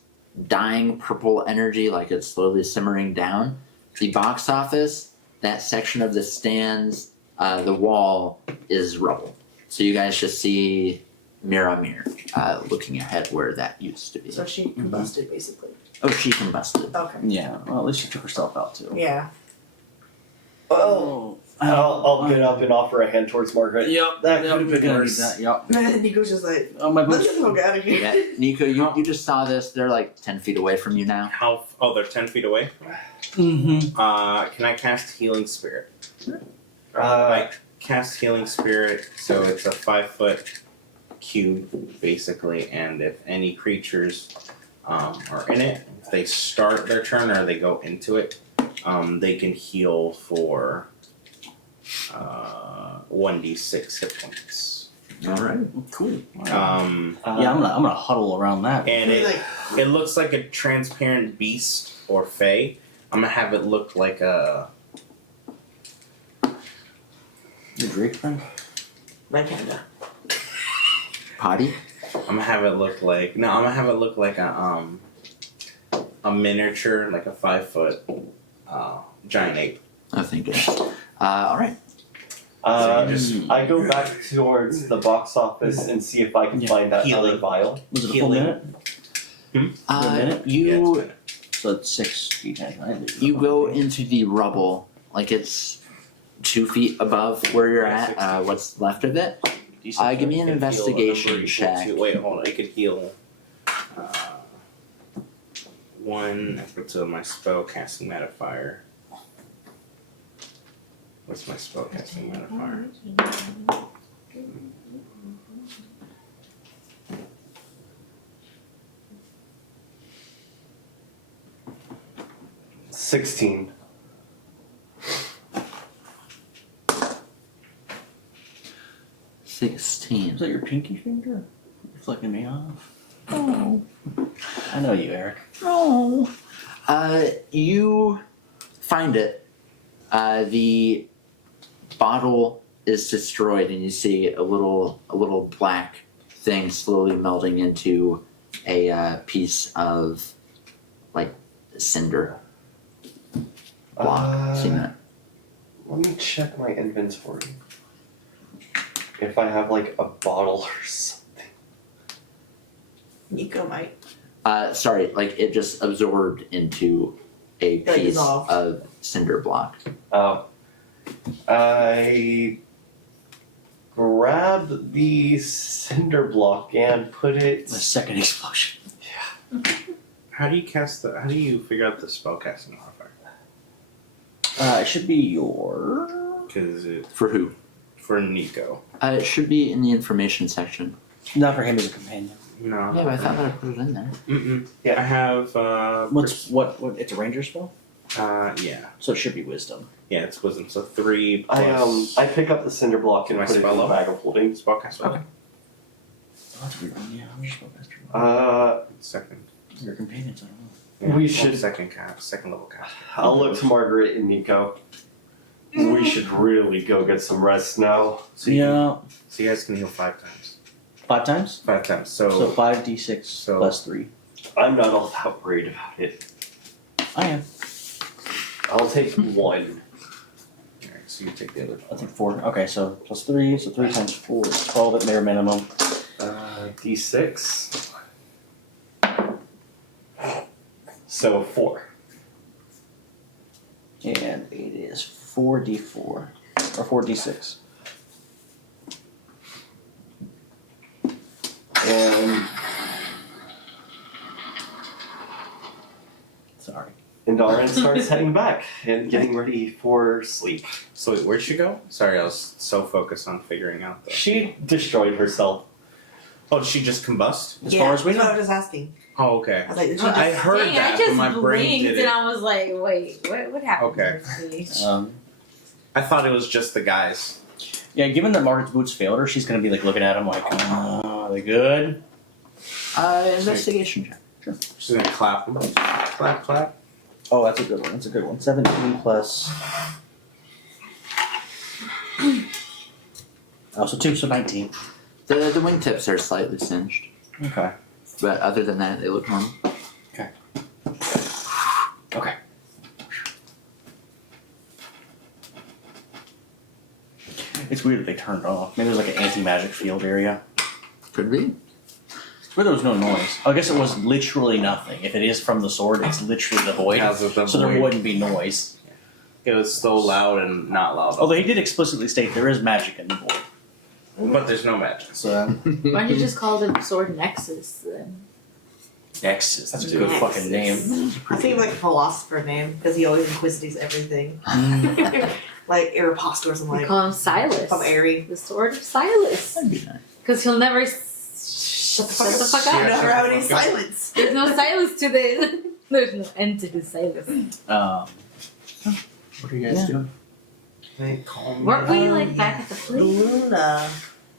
dying purple energy, like it's slowly simmering down. The box office, that section of the stands, the wall is rubble. So you guys just see Miramir looking ahead where that used to be. So she combusted, basically. Oh, she combusted. Okay. Yeah, well, at least she took herself out too. Yeah. Oh, I'll get up and offer a hand towards Margaret. Yep, That yep, could have been gonna worse. need that, yep. And Nico's just like, Oh, my let's boots. just go out of here. Yeah, Nico, you just saw this. They're like 10 feet away from you now. They're 10 feet away? Mm-hmm. Can I cast Healing Spirit? Uh, Cast Healing Spirit, so it's a 5-foot cube, basically, and if any creatures are in it, if they start their turn or they go into it, they can heal for 1d6 hit points. Alright. Cool. Yeah, Yeah, I'm gonna huddle around that. and it looks like a transparent beast or fae. I'm gonna have it look like a The Drake friend? My panda. Potty. I'm gonna have it look like a miniature, like a 5-foot giant ape. I think it. All right. I go back towards the box office and see if I can Yeah. find that Healing. other vial. Was it a full Healing. minute? A minute? Yeah, it's You a minute. So it's 6 feet. Right? you go into the rubble, like it's 2 feet above where you're at. What's left of it? Give me an It could heal a investigation number equal check. to- wait, hold on. It could heal 1 efforts of my spell casting modifier. What's my spell casting modifier? $16. 16. Is that your pinky finger? You're flicking me off. Oh. I know you, Eric. No. You find it. The bottle is destroyed, and you see a little black thing slowly melting into a piece of like cinder block. See that? Let me check my inventory. If I have like a bottle or something. Nico might. Sorry, like it just absorbed into a Like piece dissolved. of cinder block. I grab the cinder block and put it. The second explosion. How do you figure out the spell casting modifier? It should be your. Because For who? for Nico. It should be in the information section. Not for him as a companion. No. Yeah, but I thought that I put it in there. Mm-mm. Yeah. I have What? It's a ranger spell? yeah. So it should be wisdom. Yeah, it's wisdom. So 3 plus I pick up the cinder block and Can I put it in spell the up? bag of holding. spellcaster. Okay. Oh, that's a weird one. Yeah, I'm just spellcaster. Second. Your companions, I don't know. Yeah, We well, should- second level cast. I'll look to Margaret and Nico. We should really go get some rest now. So you, Yeah. so you guys can heal 5 times. 5 times? 5 times. So So 5d6 so- plus 3. I'm not all that worried about it. I am. I'll take 1. alright, so you take the other. I think 4. Okay, so plus 3. So 3 times 4 is 12 at bare minimum. D6. So 4. And it is 4d4. Or 4d6. And Sorry. Darren starts heading back and getting ready for sleep. So wait, where'd she go? Sorry, I was so focused on figuring out the. She destroyed herself. Oh, did she just combust? As far as we that's what I know. was just asking. Oh, okay. I was like, did she I just- heard Dang, that, I just but my brain blinked did and it. I was like, wait, what happened? Okay. I thought it was just the guys. Yeah, given that Margaret's boots failed her, she's gonna be like looking at him like, are they good? Investigation check. She's gonna clap them. Clap, clap. Oh, that's a good one. That's a good one. 17 plus. Oh, so 2, so 19. The wingtips are slightly singed, Okay. but other than that, they look normal. Okay. It's weird that they turned it off. Maybe there's like an anti-magic field area. Could be. Where there was no noise. I guess it was literally nothing. If it is from the sword, it's literally the void. Because of the So there void. wouldn't be noise. It was so loud and not loud. Although he did explicitly state there is magic in the void. But there's no magic. So Why don't you just call the sword Nexus then? Nexus. That's a good Nexus. fucking name. I think like a philosopher name because he always inquisitives everything. Like Aristotle or something We like call him Silas. from Airy. The sword of Silas. That'd be nice. Because he'll never shut the fuck I up. don't have any silence. There's no silence to this. There's no end to the silence. What are you guys doing? They call me. Weren't we like back at the fleet? Luna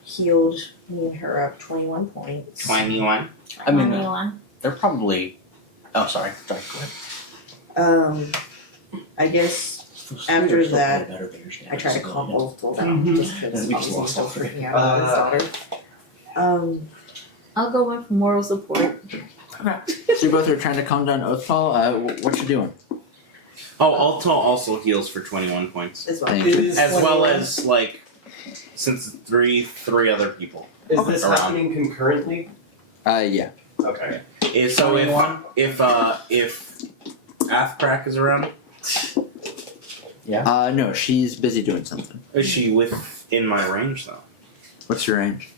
healed me and her up 21 points. 21. I mean, Anyone? they're probably. Oh, sorry. Sorry. Go ahead. I guess After Still that, better bears. I try to calm Ulftil down Mhm. just because And we just obviously he's lost still all three. freaking out about his daughter. I'll go in for moral support. So you both are trying to calm down Oathfall. What you doing? Oh, Alto also heals for 21 points. As well. Thank It you. is As well 21. as, like, since three other people. Is this Around. happening concurrently? Yeah. Okay. So if Athcrack is around, No, she's busy doing something. is she within my range though? What's your range?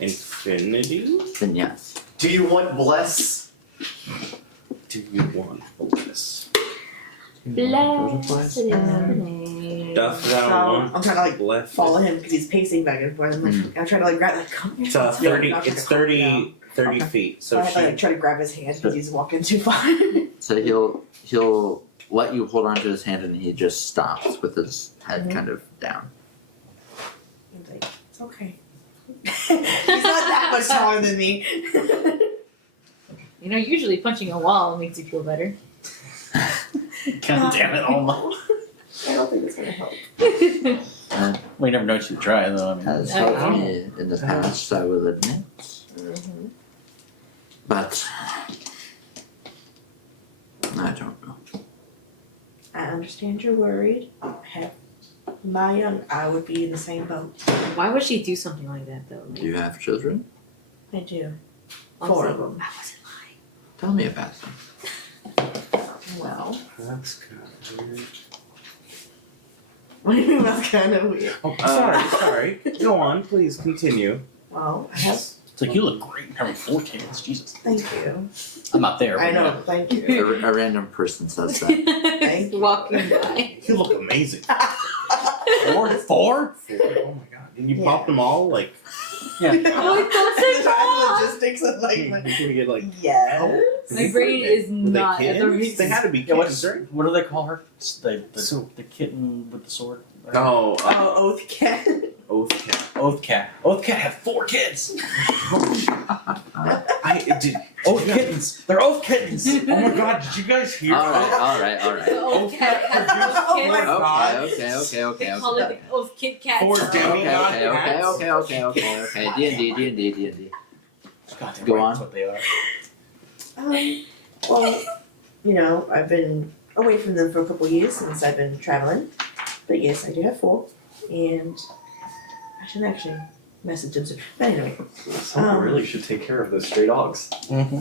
Infinity? Then yes. Do you want bless? Do you want this? Bless. Doth So thou want I'm trying to bless? follow him because he's pacing back and forth. I'm I'm trying to grab come here. It's Tell him 30. not to It's calm 30. down. 30 Okay. feet. So So I have she. to try to grab his hand because he's walking too far. So he'll let you hold onto his hand, and he just stops with his head kind of down. He's like, it's okay. He's not that much taller than me. You know, usually punching a wall makes you feel better. God damn it, Alma. I don't think it's gonna help. We never know you try, though. I mean, Has Oh, helped yeah. me in the past, I will admit. But I don't know. I understand you're worried. Have my young, I would be in the same boat. Why would she do something like that, though? Do you have children? I do. Honestly, 4 of them. I wasn't lying. Tell me about them. Well, That's kind of weird. what do you mean that's kind of weird? Oh, sorry. Go on, please continue. Well, I have. it's like you look great having 4 kids. Jesus. Thank you. I'm not there. I but know. Thank you. A random person says that. Thank you. Walking by. You look amazing. 4? Oh my god. And you Yeah. popped them all? Like, Yeah. Oh, don't say The that. logistics of you're like. gonna get like. Yes. My brain is Were they not at the kittens? They had to be Yeah, kittens, right? what do they call her? It's the So- the kitten with the sword. Oh, Oh, Oath Cat. Oath Cat. Oath Cat. Oath Cat had 4 kids. I did. Oath kittens. They're oath kittens. Oh my god, did you guys hear? Alright. The old cat has Oh those my kids. God. Okay. They call it the old Kit Kat. Four Okay, demigod okay. D&D. God, Go right, on. That's what they are. Well, you know, I've been away from them for a couple years since I've been traveling. But yes, I do have 4. And I should actually message them soon. But anyway. Someone really should take care of those stray dogs. Mm-hmm.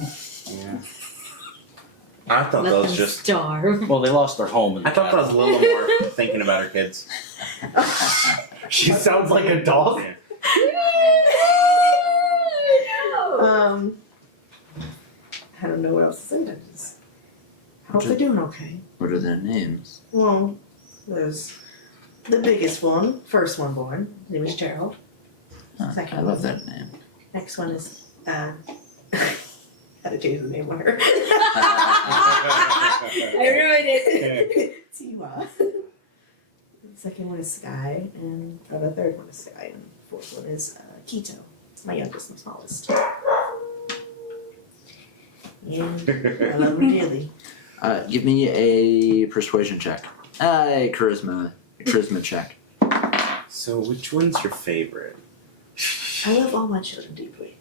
Yeah. I thought Let that was them just. starve. Well, they lost their home. In the I thought that was battle. Lillamore thinking about her kids. She sounds like a dog. I don't know what else to say. I just hope they're doing okay. What are their names? Well, there's the biggest one, first one born. His name is Gerald. Second I love that name. Next one is had to change the name on her. I ruined it. Tiwa. The second one is Sky, and the third one is Sky, and the fourth one is Keto. It's my youngest and smallest. And I love her dearly. Give me a persuasion check. A charisma check. So, which one's your favorite? I love all my children deeply.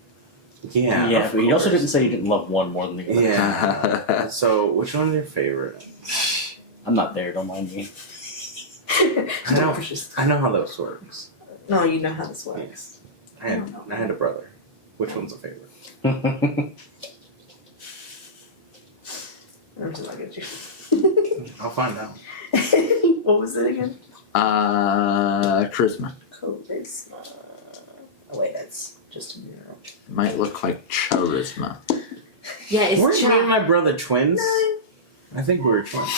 Yeah. Yeah, of but you also course. didn't say you didn't love one more than the other. Yeah. So, which one's your favorite? I'm not there. Don't mind me. I know how this works. No, you know how this works. I had a brother. Which one's a favorite? I'm just not gonna do. I'll find out. What was it again? Charisma. Charisma. Oh wait, that's just a mirror. Might look like charisma. Yeah, it's Weren't me and Jack. my brother twins? I think we were twins.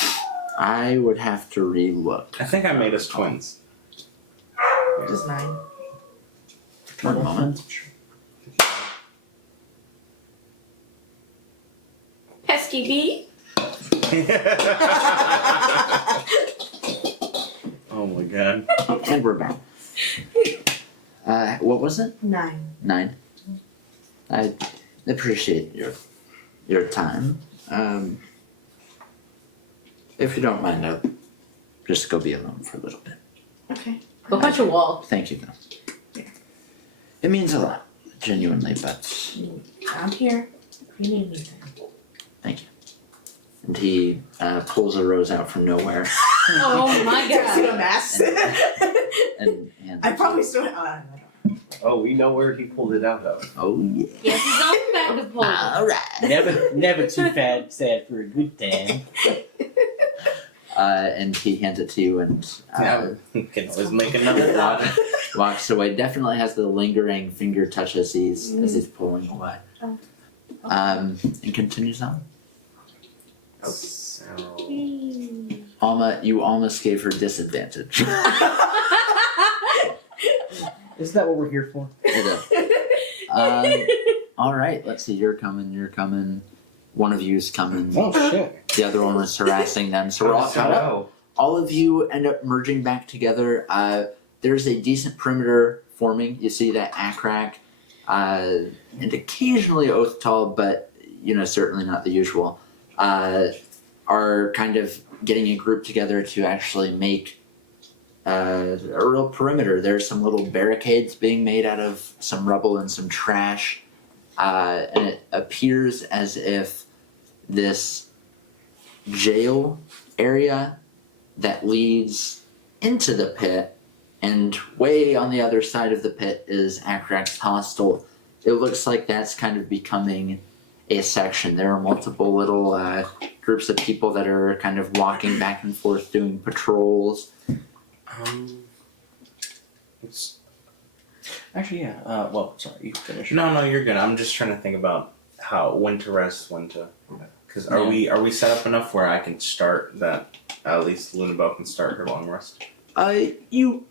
I would have to relook. I think I made us twins. Just 9. One moment. Pesky bee. Oh my god. And we're back. What was it? 9. 9. I appreciate your time. If you don't mind, just go be alone for a little bit. Okay. Go punch a wall. Thank you, though. It means a lot, genuinely, but I'm here. If you need anything. thank you. And he pulls a rose out from nowhere Oh my Tuxedo god. mask. and hands I it to probably you. still. Oh, we know where he pulled it out of. Oh, yeah. Yes, he's on the back of Pole. All right. Never too sad for a good time. And he hands it to you and Can always make another dollar. walks away. Definitely has the lingering finger touch as he's pulling away. And continues on. So, Alma, you almost gave her disadvantage. Isn't that what we're here for? All right, let's see. You're coming. One of you's coming. Oh shit. The other one was harassing them. So we're all caught up. Oh, All of you end up merging back together. There's a decent perimeter forming. You see that Akrak, and occasionally Othtal, but certainly not the usual. Are kind of getting a group together to actually make a real perimeter. There's some little barricades being made out of some rubble and some trash, and it appears as if this jail area that leads into the pit, and way on the other side of the pit is Akrak's hostel. It looks like that's kind of becoming a section. There are multiple little groups of people that are kind of walking back and forth doing patrols. it's, Actually, yeah. Well, sorry, you finish. no, you're good. I'm just trying to think about when to rest, when to. Because are we set up enough where I can start that? At least Lunabelle can start her long rest. You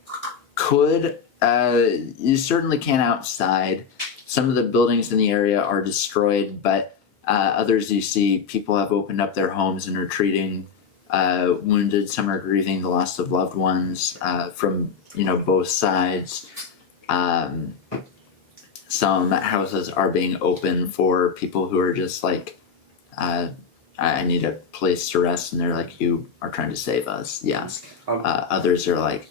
could. You certainly can outside. Some of the buildings in the area are destroyed, but others you see people have opened up their homes and are treating wounded. Some are grieving the loss of loved ones from both sides. Some houses are being open for people who are just like, I need a place to rest, and they're like, you are trying to save us. Yes. Others are like,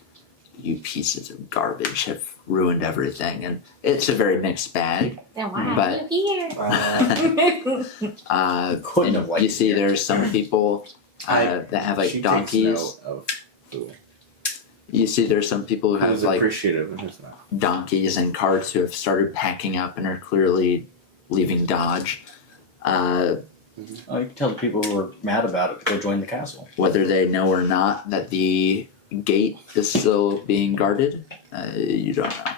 you pieces of garbage have ruined everything, and it's a very mixed bag. Then why But- are you here? Couldn't have liked You see, it. there's some people that have like She takes donkeys. note of who, You see, there's some people who have who's like appreciative and who's not. donkeys and carts who have started packing up and are clearly leaving Dodge. Oh, you can tell the people who are mad about it to go join the castle. Whether they know or not that the gate is still being guarded, you don't know.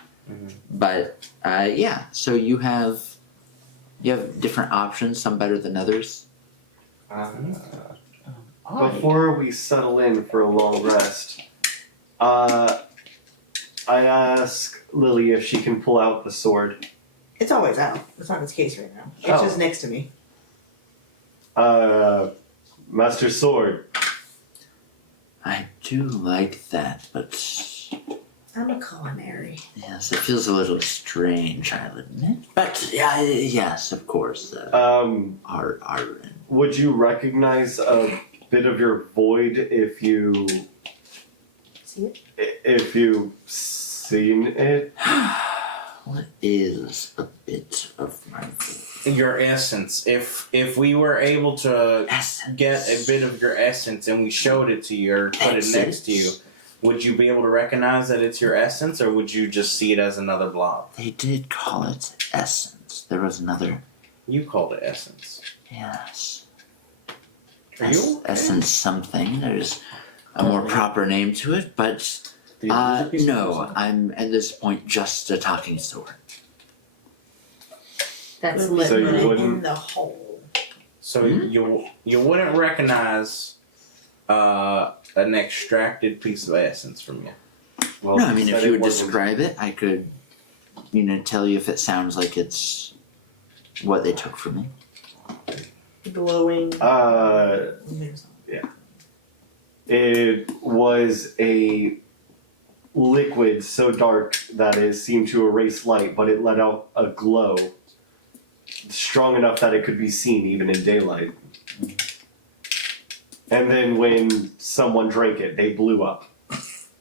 But yeah, so you have different options, some better than others. before we settle in for a long rest, I ask Lily if she can pull out the sword. It's always out. It's not in its case right now. It's Oh. just next to me. Master Sword. I do like that, but I'm a culinary. yes, it feels a little strange, I'll admit. But yeah, yes, of course. Art. Would you recognize a bit of your void if you See it? if you seen it? What is a bit of my Your essence. If we were able to essence? get a bit of your essence and we showed it to you or put it next to you, would you be able to recognize that it's your essence, or would you just see it as another blob? They did call it essence. There was another. You called it essence. Yes. Are you okay? Essence something. There's a more proper name to it, but Did you lose a piece of no, yourself? I'm at this point just a talking sword. That's Put lit. So you it in wouldn't- the hole. So you wouldn't recognize an extracted piece of essence from you. Well, No, I mean, said if you it would wasn't- describe it, I could, tell you if it sounds like it's what they took from me. Glowing. It was a liquid so dark that it seemed to erase light, but it let out a glow strong enough that it could be seen even in daylight. And then when someone drank it, they blew up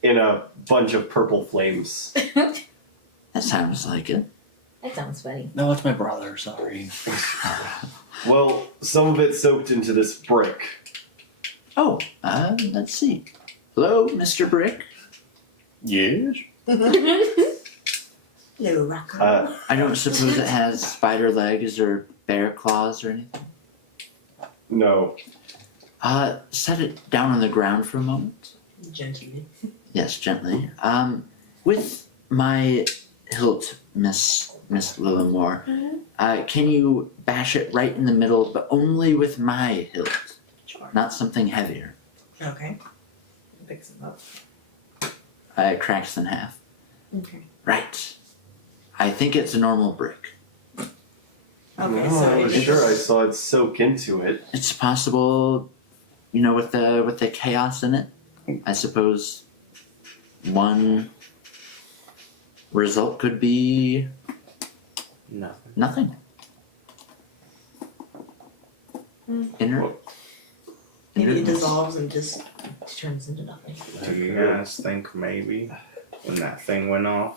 in a bunch of purple flames. That sounds like it. That sounds funny. No, it's my brother. Sorry. Well, some of it soaked into this brick. Oh, let's see. Hello, Mr. Brick. Yes. Little raccoon. I don't suppose it has spider legs or bear claws or anything. No. Set it down on the ground for a moment. Gently. Yes, gently. With my hilt, Miss Lillimore, can you bash it right in the middle, but only with my hilt, Sure. not something heavier? Okay. Picks him up. It cracks in half. Okay. Right. I think it's a normal brick. Okay, No, so I was it's- sure I saw it soak into it. It's possible, with the chaos in it. I suppose one result could be Nothing. nothing. Inner. Maybe it dissolves and just turns into nothing. Do you guys think maybe when that thing went off,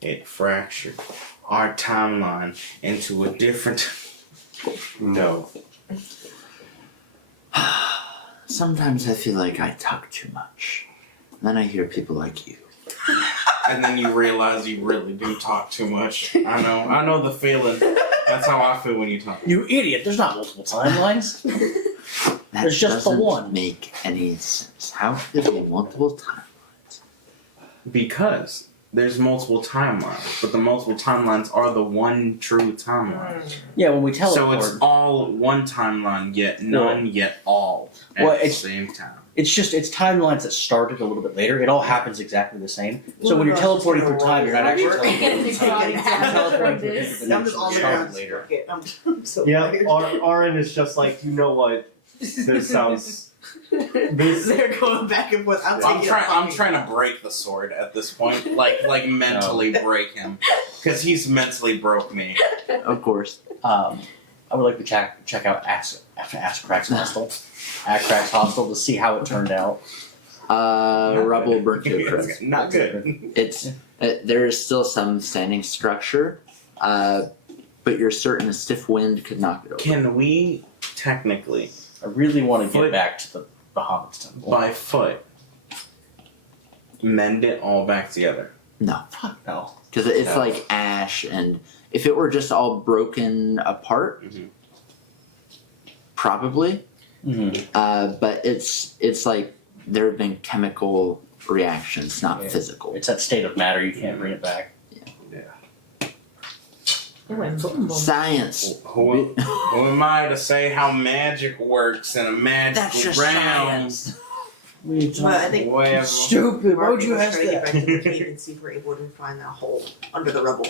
it fractured our timeline into a different? No. Sometimes I feel like I talk too much. Then I hear people like you. And then you realize you really do talk too much. I know the feeling. That's how I feel when you talk. You idiot! There's not multiple timelines. That There's just the doesn't one. make any sense. How could there be multiple timelines? Because there's multiple timelines, but the multiple timelines are the one true timeline. Yeah, when we So teleport, it's all one timeline, yet none, yet all at Well, the it's- same time. it's timelines that started a little bit later. It all happens exactly the same. So when you're teleporting through time, you're not actually teleporting through time. You're teleporting through a different I'm just on the dimension that ground. started later. Okay, I'm so Yeah, tired. Aaron is just like, you know what? This sounds. This. They're going back and forth. I'm I'm taking trying to break the sword at this point, like mentally break him, because he's mentally broke me. Of course. I would like to check out Crack's Hostel. Crack's Hostel to see how it turned out. Rubble burnt to a crisp. Not good. It's there is still some standing structure, but you're certain a stiff wind could knock it over. Can we technically, I really want to Foot- get back to the Bahamut's temple. by foot, mend it all back together? No, Fuck no. because it's No. like ash, and if it were just all broken apart, Mhm. probably. Mm-hmm. But it's like there have been chemical reactions, not Yeah. physical. It's that state of matter. You can't bring it back. It went boom, boom. Science. Who am I to say how magic works in a That's magical just realm? science. Well, I think Whatever. Stupid. Why would you Mark ask was trying to get that? back to the cave and see if we're able to find that hole under the rubble.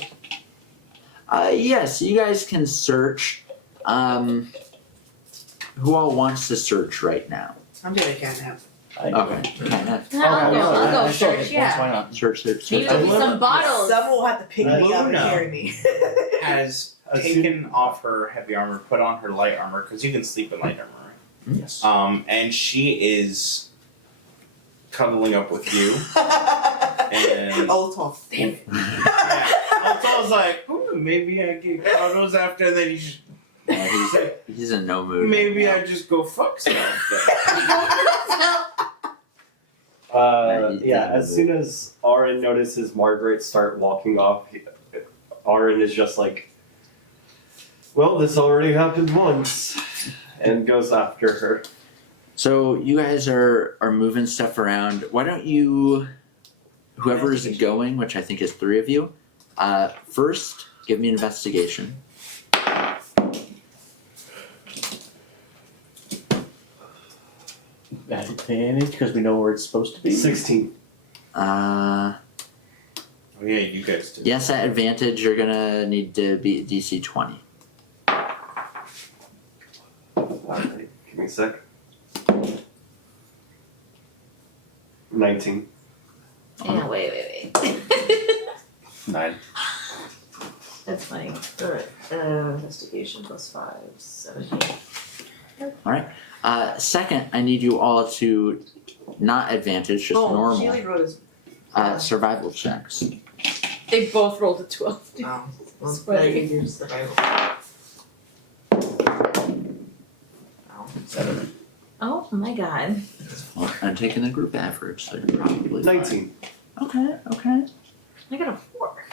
Yes, you guys can search. Who all wants to search right now? I'm doing a cat nap. I do. Okay. Kind of. I'll go sure, search, yeah. Why not? Search. Maybe there'll be some bottles. Someone will have to pick me up and Luna. carry me. Has taken off her heavy armor, put on her light armor, because you can sleep in light armor, right? Yes. And she is cuddling up with you. And Oh, tough. Damn it. yeah, I was like, ooh, maybe I get cuddles after that. Yeah, he's in no mood. Maybe right I just go fuck stuff. Yeah, as soon as Aaron notices Margaret start walking off, Aaron is just like, well, this already happened once, and goes after her. So you guys are moving stuff around. Why don't you, whoever is going, which I think is 3 of you, first give me an investigation. Advantage because we know where it's supposed to be. 16. Uh, Oh, yeah, you guys do. yes, at advantage, you're gonna need to be DC 20. Alright, give me a sec. 19. Yeah, wait. 9. That's funny. Alright, investigation plus 5, 17. Second, I need you all to not advantage, just She normal only wrote his. survival checks. They both rolled a 12. Oh, well, It's funny. now you can use the Bible. Oh. 7. Oh my god. Well, I'm taking the group average, so you're probably fine. 19. Okay. I got a 4.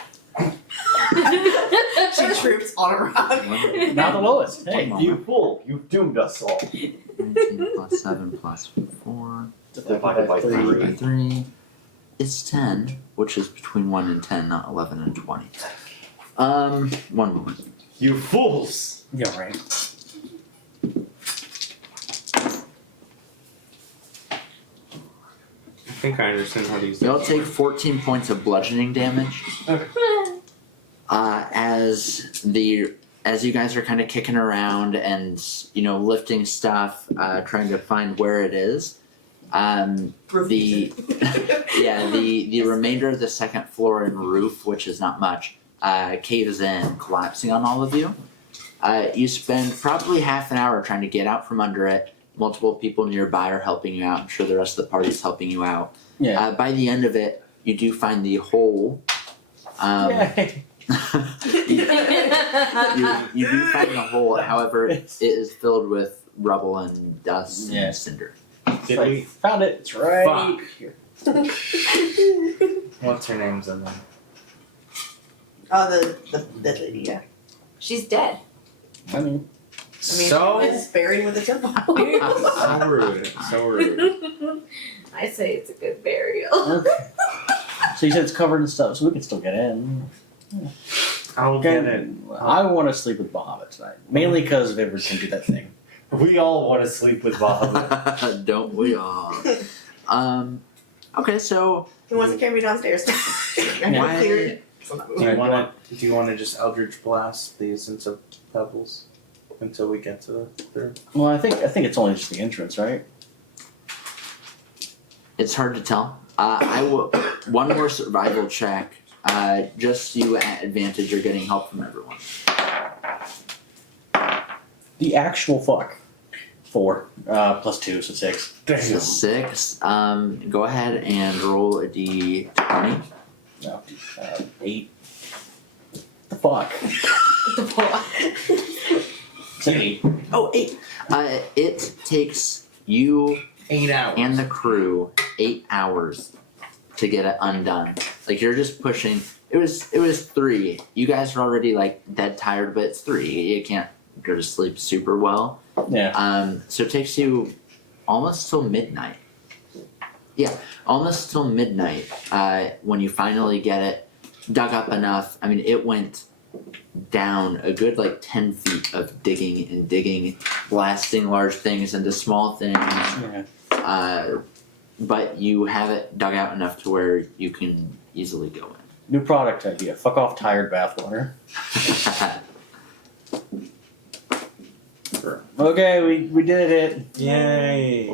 She troops on a rock. Not the lowest. Hey. One You moment. fool! You doomed us all. 19 plus 7 plus 4 Divided by divided by 3. 3 is 10, which is between 1 and 10, not 11 and 20. One moment. You fools! Yeah, right. I think I understand how to use You'll that. take 14 points of bludgeoning damage. As you guys are kind of kicking around and lifting stuff, trying to find where it is. The remainder of the second floor and roof, which is not much, caves in, collapsing on all of you. You spend probably half an hour trying to get out from under it. Multiple people nearby are helping you out. I'm sure the rest of the party is helping you out. Yeah. By the end of it, you do find the hole. Yay. you do find the hole. However, it is filled with rubble and dust Yeah. and cinder. Did Like, we? found it. It's right Fuck. here. What's her name's in there? Oh, the dead lady, yeah. She's dead. I mean, So it's buried with a temple. so rude. So rude. I say it's a good burial. okay. So you said it's covered in stuff, so we can still get in. I'll get it. I want to sleep with Bahamut tonight, mainly because Viver can do that thing. We all want to sleep with Bahamut. Don't we all? Okay, so He wants to carry me downstairs. Why- Clear. Do you want to just Eldritch Blast the essence of Pebbles until we get to the third? Well, I think it's only just the entrance, right? it's hard to tell. I will one more survival check. Just you at advantage. You're getting help from everyone. The actual fuck. 4 plus 2, so 6. So 6. Go ahead and roll a d20. No, 8. The fuck. The fuck? It's an 8. Oh, 8. It takes you 8 hours. and the crew 8 hours to get it undone. Like you're just pushing. It was 3. You guys are already like dead tired, but it's 3. You can't go to sleep super well. Yeah. So it takes you almost till midnight. Yeah, almost till midnight. When you finally get it dug up enough. I mean, it went down a good like 10 feet of digging and digging, blasting large things into small things. Yeah. But you have it dug out enough to where you can easily go in. New product idea. Fuck off tired bathwater. Okay, we did it. Yay!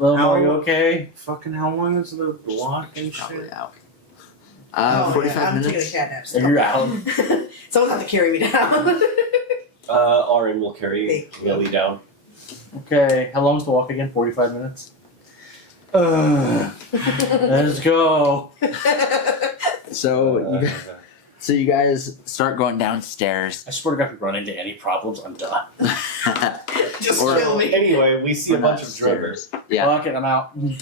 Are you okay? Fucking how long is the block and Probably shit? out. Oh, 45 I'm minutes. taking a cat nap. Are you out? Someone have to carry me down. Arin will carry Millie down. Okay, how long's the walk again? 45 minutes? Let's go. So you guys start going downstairs. I swear to God, if we run into any problems, I'm done. Just Or- kill me. Anyway, we see a We're bunch not of driggers. Yeah. Fuck it, I'm out. We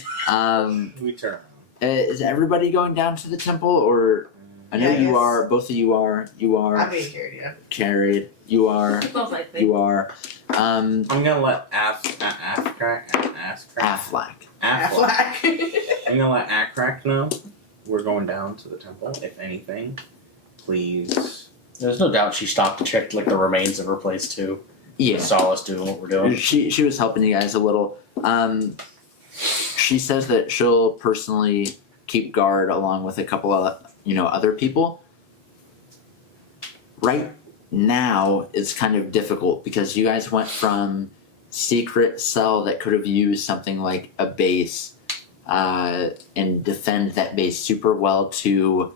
turn around. Is everybody going down to the temple, or I know Yeah, you yes. are. Both of you are. You are I'm being carried, yeah. carried. You are. Most likely. You are. I'm gonna let Affleck. Affleck. Affleck. I'm gonna let Akrak know we're going down to the temple. If anything, please. There's no doubt she stopped to check like the remains of her place too. Yeah. Saw us doing what we're doing. She was helping you guys a little. She says that she'll personally keep guard along with a couple of other people. Right now it's kind of difficult because you guys went from secret cell that could have used something like a base and defend that base super well to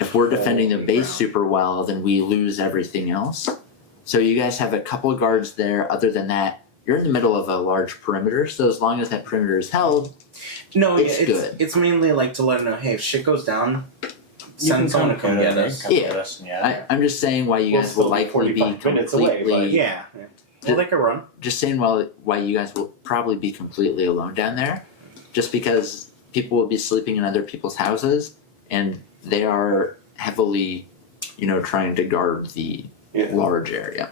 if we're defending the base super well then we lose everything else. So you guys have a couple of guards there. Other than that, you're in the middle of a large perimeter. So as long as that perimeter is held, No, It's yeah, good. It's mainly like to let them know, hey, if shit goes down, You send can someone to come get us. Come Yeah. get us. Yeah. I'm just saying why you We'll guys will still be likely be 45 minutes away, completely. but- Yeah. Well, they could run. Just saying why you guys will probably be completely alone down there, just because people will be sleeping in other people's houses, and they are heavily, trying to guard the Yeah. large area.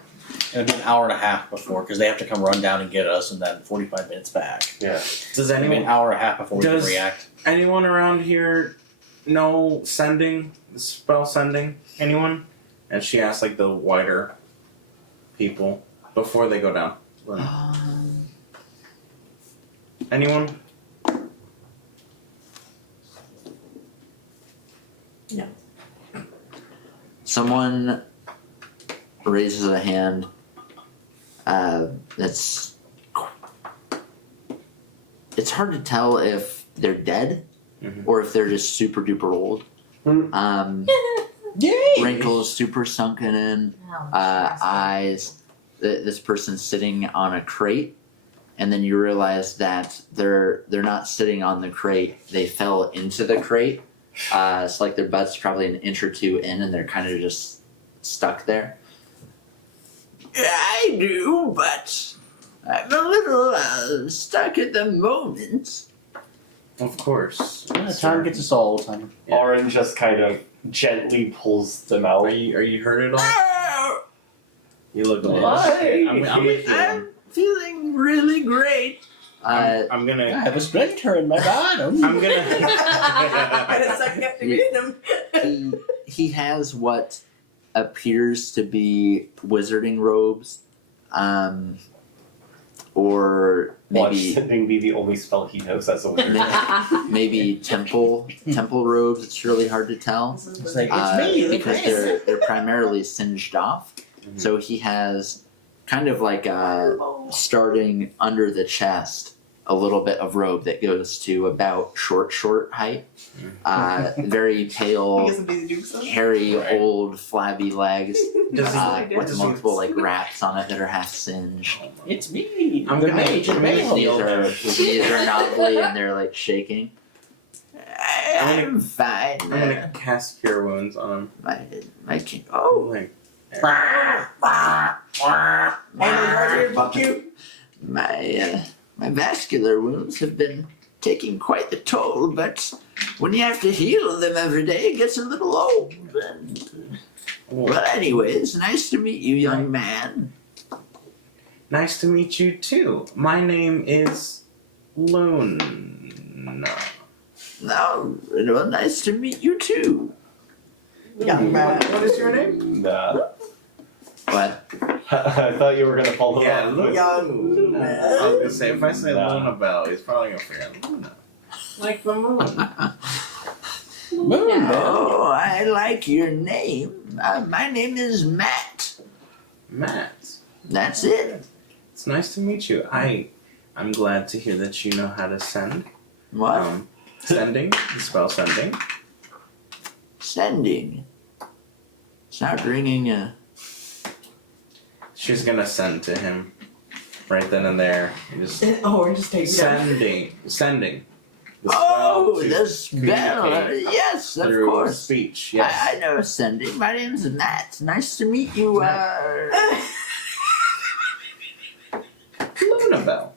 It'll be an hour and a half before because they have to come run down and get us, and then 45 minutes back. Yeah. Does It'll be an anyone hour and a half before we can Does- react. anyone around here know sending? The spell sending? Anyone? And she asked like the wider people before they go down. Anyone? Someone raises a hand. That's. It's hard to tell if they're dead Mhm. or if they're just super duper old. Hmm. Yay! Wrinkles super sunken in, eyes. This person's sitting on a crate, and then you realize that they're not sitting on the crate. They fell into the crate. It's like their butt's probably an inch or two in, and they're kind of just stuck there. I do, but I'm a little stuck at the moment. Of course. Yeah, time gets us all the time. Yeah. Orin just kind of gently pulls them out. Are you hurt at all? Oh, You look a little. Why? I'm with you. I'm feeling really great. I'm I gonna. have a splinter in my bottom. I'm gonna. Gotta suck up to read them. he has what appears to be wizarding robes, or Watch maybe sending be the only spell he knows as a wizard. maybe temple robes. It's really hard to tell It's like, it's me, the because prince. they're primarily singed off. Mhm. So he has kind of like starting under the chest a little bit of robe that goes to about short height. Very pale, hairy, Right. old, flabby legs Does he- with multiple like wraps on it that are half singed. It's me, I'm the gonna- mage in I'm the gonna veil. kneel His knees are knobbly and they're like shaking. I'm fine. I'm gonna cast Cure Wounds on him. My king. Oh, Like, Fuck you. my vascular wounds have been taking quite the toll, but when you have to heal them every day, it gets a little old. Well, anyways, nice to meet you, young man. nice to meet you too. My name is Luna. No, well, nice to meet you too. Young man. What is your name? Nah. What? I thought you were gonna follow Yeah, up. Luna. Young I was gonna say if I say Nah. Luna Bell, he's probably gonna forget Luna. Like the moon. Moon, Oh, I like your name. My name is Matt. Matt. That's it. It's nice to meet you. I'm glad to hear that you know how to send. What? Sending, the spell sending. Sending. It's not ringing a. She's gonna send to him right then and there. You just Oh, we're just taking sending. The Oh, spell to the spell. communicate Yes, of through course. speech. Yes. I know sending. My name's Matt. Nice to meet you. Luna Bell.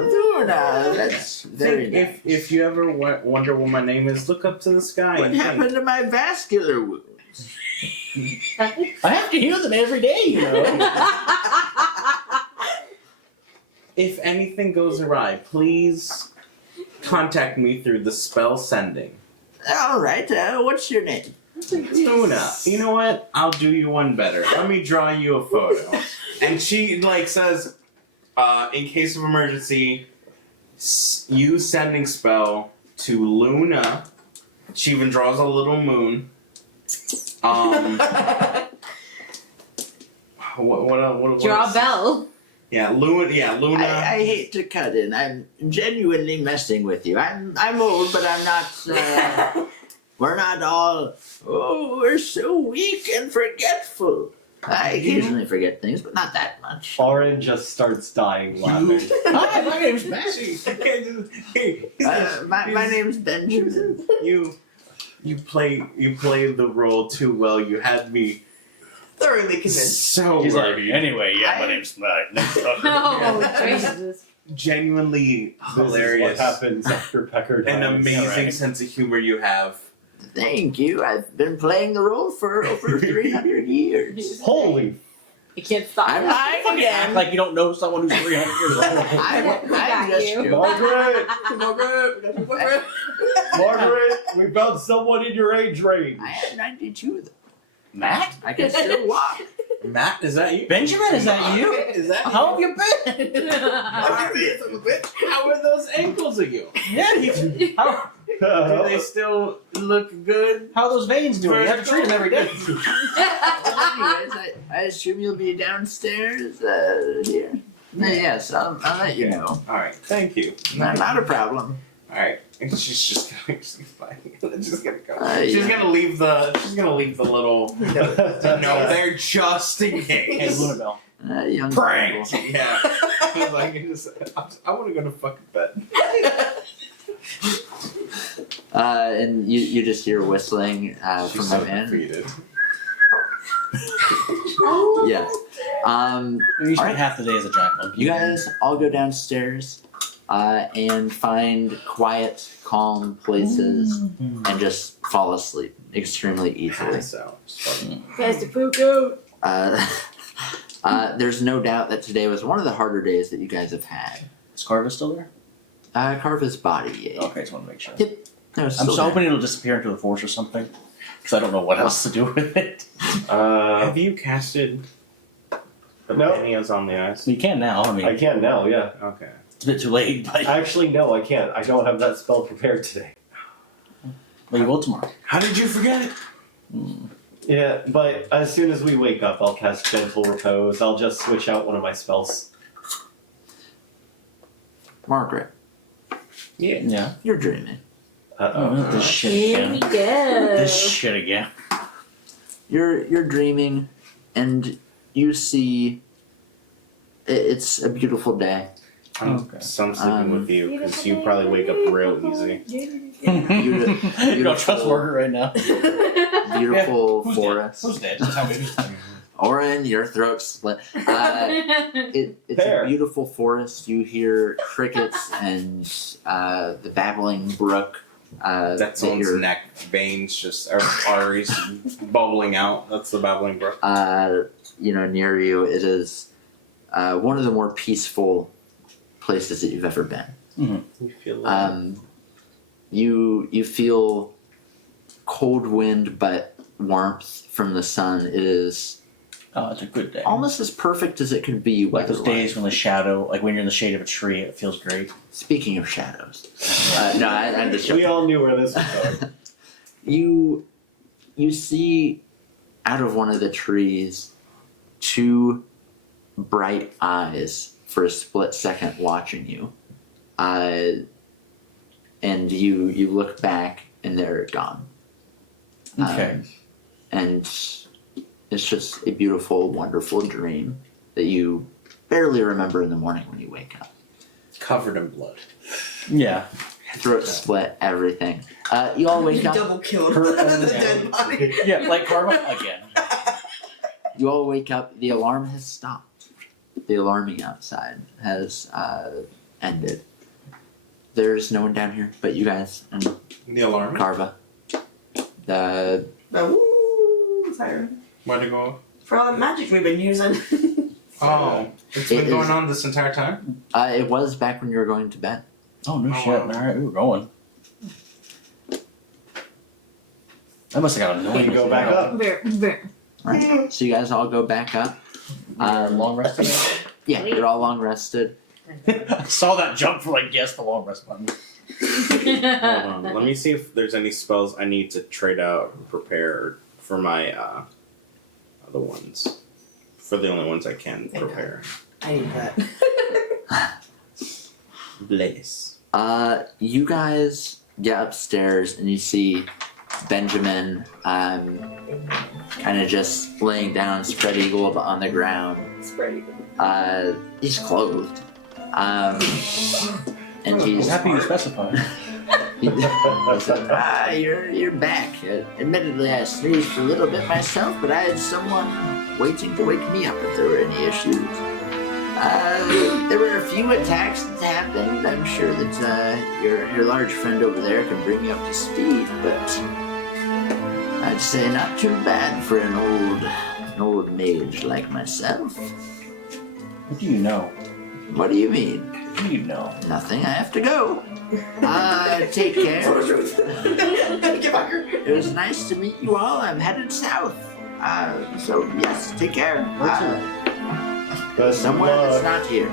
Luna. That's very Think nice. if you ever wonder what my name is, look up to the sky. What and think. happened to my vascular wounds? I have to heal them every day, you know. If anything goes awry, please contact me through the spell sending. All right. What's your name? Luna, you know what? I'll do you one better. Let me draw you a photo. And she says, in case of emergency, use sending spell to Luna. She even draws a little moon. What Draw a bell. Yeah, Luna. I hate to cut in. I'm genuinely messing with you. I'm old, but I'm not. We're not all. Oh, we're so weak and forgetful. I occasionally forget things, but not that much. Orin just starts dying laughing. Hi, my name's Matt. My name's Benjamin. You play the role too well. You had me Thoroughly convinced. so He's like, worried. anyway, yeah, my name's Matt. Oh, Jesus. Genuinely This is hilarious. what happens after Pecker dies. An amazing right. sense of humor you have. Thank you. I've been playing the role for over 300 years. Holy You can't stop I'm it. lying Act again. like you don't know someone who's 300 years old. I'm got just you. joking. Margaret! Margaret, we found someone in your age range. I am 92 though. Matt? I can still walk. Matt, is that you? Benjamin, is that you? Is that How have you been? How are those ankles of you? Yeah, how Do they still look good? are those veins doing? You have to treat them every day. Anyways, I assume you'll be downstairs here. Yes, I'll let you know. All right, thank you. Not a problem. All right, she's just gonna. She's fine. Just gonna go. Yeah. She's gonna leave the. She's gonna leave the little. No, they're just in Hey, case. Lunabelle. Young Pranked. people. Yeah. Like, I want to go to fucking bed. And you just hear whistling She's from so my man. defeated. Yeah. You spent half the day as a giant monkey. You guys all go downstairs and find quiet, calm places and just fall asleep extremely easily. So, it's fucking- Guys, the poo go. There's no doubt that today was one of the harder days that you guys have had. Is Carva still there? Carva's body, yeah. Okay, just want to make sure. Yep. No, it's I'm still so there. hoping it'll disappear into the force or something. Because I don't know what else to do with it. Have you casted No. any on the ice? You can now. I mean, I can now, yeah. Okay. it's a bit too late, but Actually, no, I can't. I don't have that spell prepared today. you will tomorrow. How did you forget it? Yeah, but as soon as we wake up, I'll cast Gentle Repose. I'll just switch out one of my spells. Margaret, Yeah. Yeah. you're dreaming. Uh-oh. Oh, this shit Here we again. go. This shit again. You're dreaming, and you see. It's a beautiful day. Okay. So I'm sleeping with you because you probably wake up real easy. You don't trust Margaret right now. Beautiful Who's forest. Dead? Who's dead? Just tell me who's dead. Oren, your throat split. It's Fair. a beautiful forest. You hear crickets and the babbling brook. That's that someone's you're- neck veins just or arteries bubbling out. That's the babbling brook. Near you. It is one of the more peaceful places that you've ever been. You feel You feel cold wind but warmth from the sun. It is Oh, it's a good day. almost as perfect as it could be Like those weather-wise. days when the shadow, like when you're in the shade of a tree, it feels great. Speaking of shadows, no, I'm just We joking. all knew where this was going. You see out of one of the trees two bright eyes for a split second watching you, and you look back and they're gone. Okay. And it's just a beautiful, wonderful dream that you barely remember in the morning when you wake up. covered in blood. Yeah. Throat split, everything. You all wake up. Double killed Her the own dead body. Yeah, like Karma again. You all wake up. The alarm has stopped. The alarming outside has ended. There's no one down here but you guys and The alarm. Carva. The Woo! Siren. Where'd it go? For all the magic we've been using. Oh, it's It been going is- on this entire time. it was back when you were going to bed. Oh, no Oh, shit. wow. Alright, we were going. I must have got We annoying. can go back up. Right. So you guys all go back up. Long rest again? Yeah, you're all long rested. I saw that jump for like, yes, the long rest button. Hold on. Let me see if there's any spells I need to trade out and prepare for my other ones. For the only ones I can Thank prepare. I need that. Blaze. You guys get upstairs and you see Benjamin kind kind of just laying down, spread eagled on the ground. Spread eagle. He's clothed. And he's Happy you specified. You're back. Admittedly, I snoozed a little bit myself, but I had someone waiting to wake me up if there were any issues. There were a few attacks that happened. I'm sure that your large friend over there can bring you up to speed, but I'd say not too bad for an old mage like myself. What do you know? What do you mean? What do you know? Nothing. I have to go. Take care. It was nice to meet you all. I'm headed south. So yes, take care. Somewhere that's not here.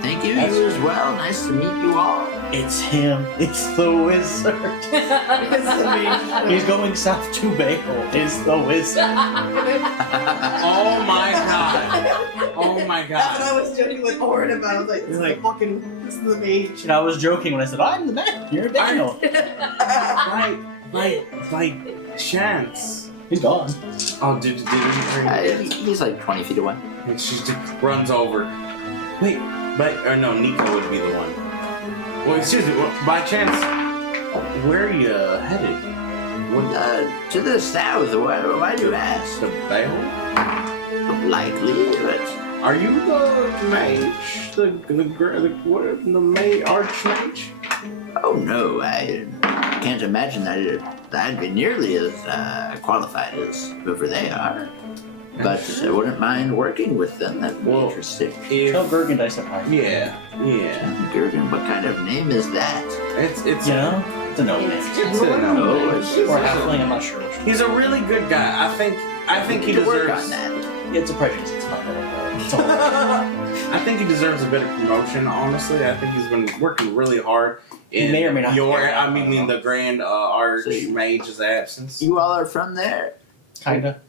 Thank you. You as well. Nice to meet you all. It's him. It's the wizard. He's going south to Bagel. It's the wizard. Oh my god. Oh my That's what god. I was joking with Orin about. I was like, this is the mage. And I was joking when I said, I'm the man. You're Daniel. By chance. He's gone. Oh, did he? He's like 20 feet away. And she just runs over. Wait, or no, Nico would be the one. Well, excuse me. By chance, where are you headed? What? To the south. Why do you ask? The Bayhole? Likely, but Are you the mage? The archmage? oh no, I can't imagine that I'd be nearly as qualified as whoever they are. But I wouldn't mind working with them. That'd be interesting. Tell Gergen I said hi. Yeah. Gergen, what kind of name is that? It's You know? It's a no name. it's a no. Or halfling, I'm not sure which. He's a really good guy. I think he To work deserves. on that. It's a prejudice. It's not it's all. I think he deserves a bit of promotion. Honestly, I think he's been working really hard. He may or may not care. I mean, the grand archmage's absence. You all are from there? Kinda.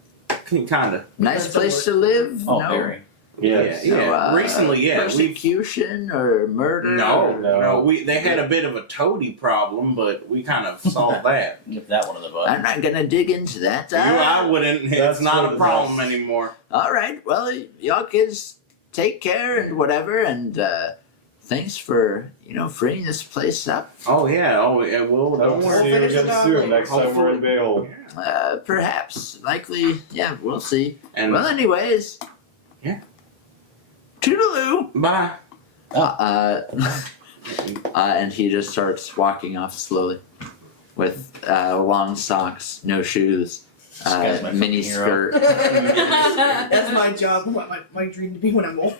Kinda. Nice place to live? Oh, no? very. Yes. Yeah. Recently, yeah. Persecution or murder? No. They had a bit of a toady problem, but we kind of solved that. Nip that one in the butt. I'm not gonna dig into that. I wouldn't. It's That's not what a it problem is. anymore. All right. Well, y'all kids take care and whatever, and thanks for freeing this place up. Oh yeah. We'll. Don't We'll worry. see you again soon. Next time we're in Bayhole. Perhaps, likely, yeah, we'll see. And Well, anyways. Yeah. Toodaloo. bye. And he just starts walking off slowly, with long socks, no shoes, guy's my mini fucking hero. skirt. That's my job. My dream to be when I'm old.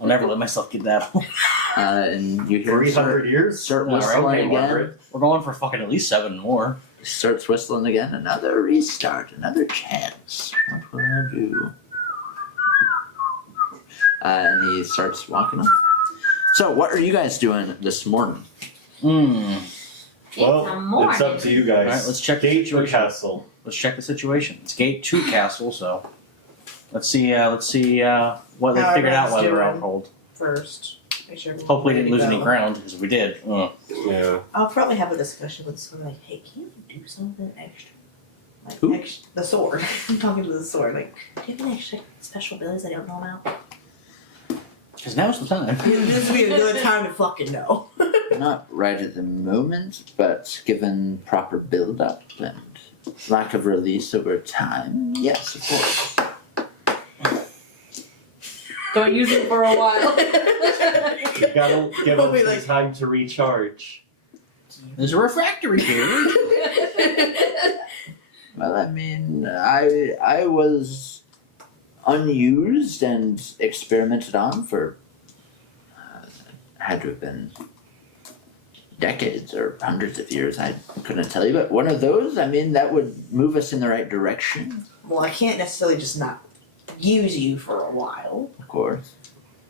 I'll never let myself get that. And you hear him 300 years? start All right, whistling again. 100. We're going for fucking at least 7 more. Starts whistling again. Another restart. Another chance. What will I do? And he starts walking up. So, what are you guys doing this morning? Well, it's up to you guys. Alright, let's check the Gate or situation. castle? Let's check the situation. It's gate to castle, so let's see what they How figured out everyone's while they were doing. out cold. First, make sure. Hopefully, we didn't lose ready to any go. ground because if we did. Yeah. I'll probably have a discussion with someone like, hey, can you do something extra? Like Who? the sword. I'm talking to the sword. Like, do you have any extra special abilities I don't know about? Because now's the time. This would be a good time to fucking know. Not right at the moment, but given proper build-up and lack of release over time, yes, of course. Don't use it for a while. You gotta give We'll them be some like- time to recharge. There's a refractory period. Well, I mean, I was unused and experimented on for had to have been decades or hundreds of years. I couldn't tell you, but one of those, I mean, that would move us in the right direction, Well, I can't necessarily just not use you for a while. of course.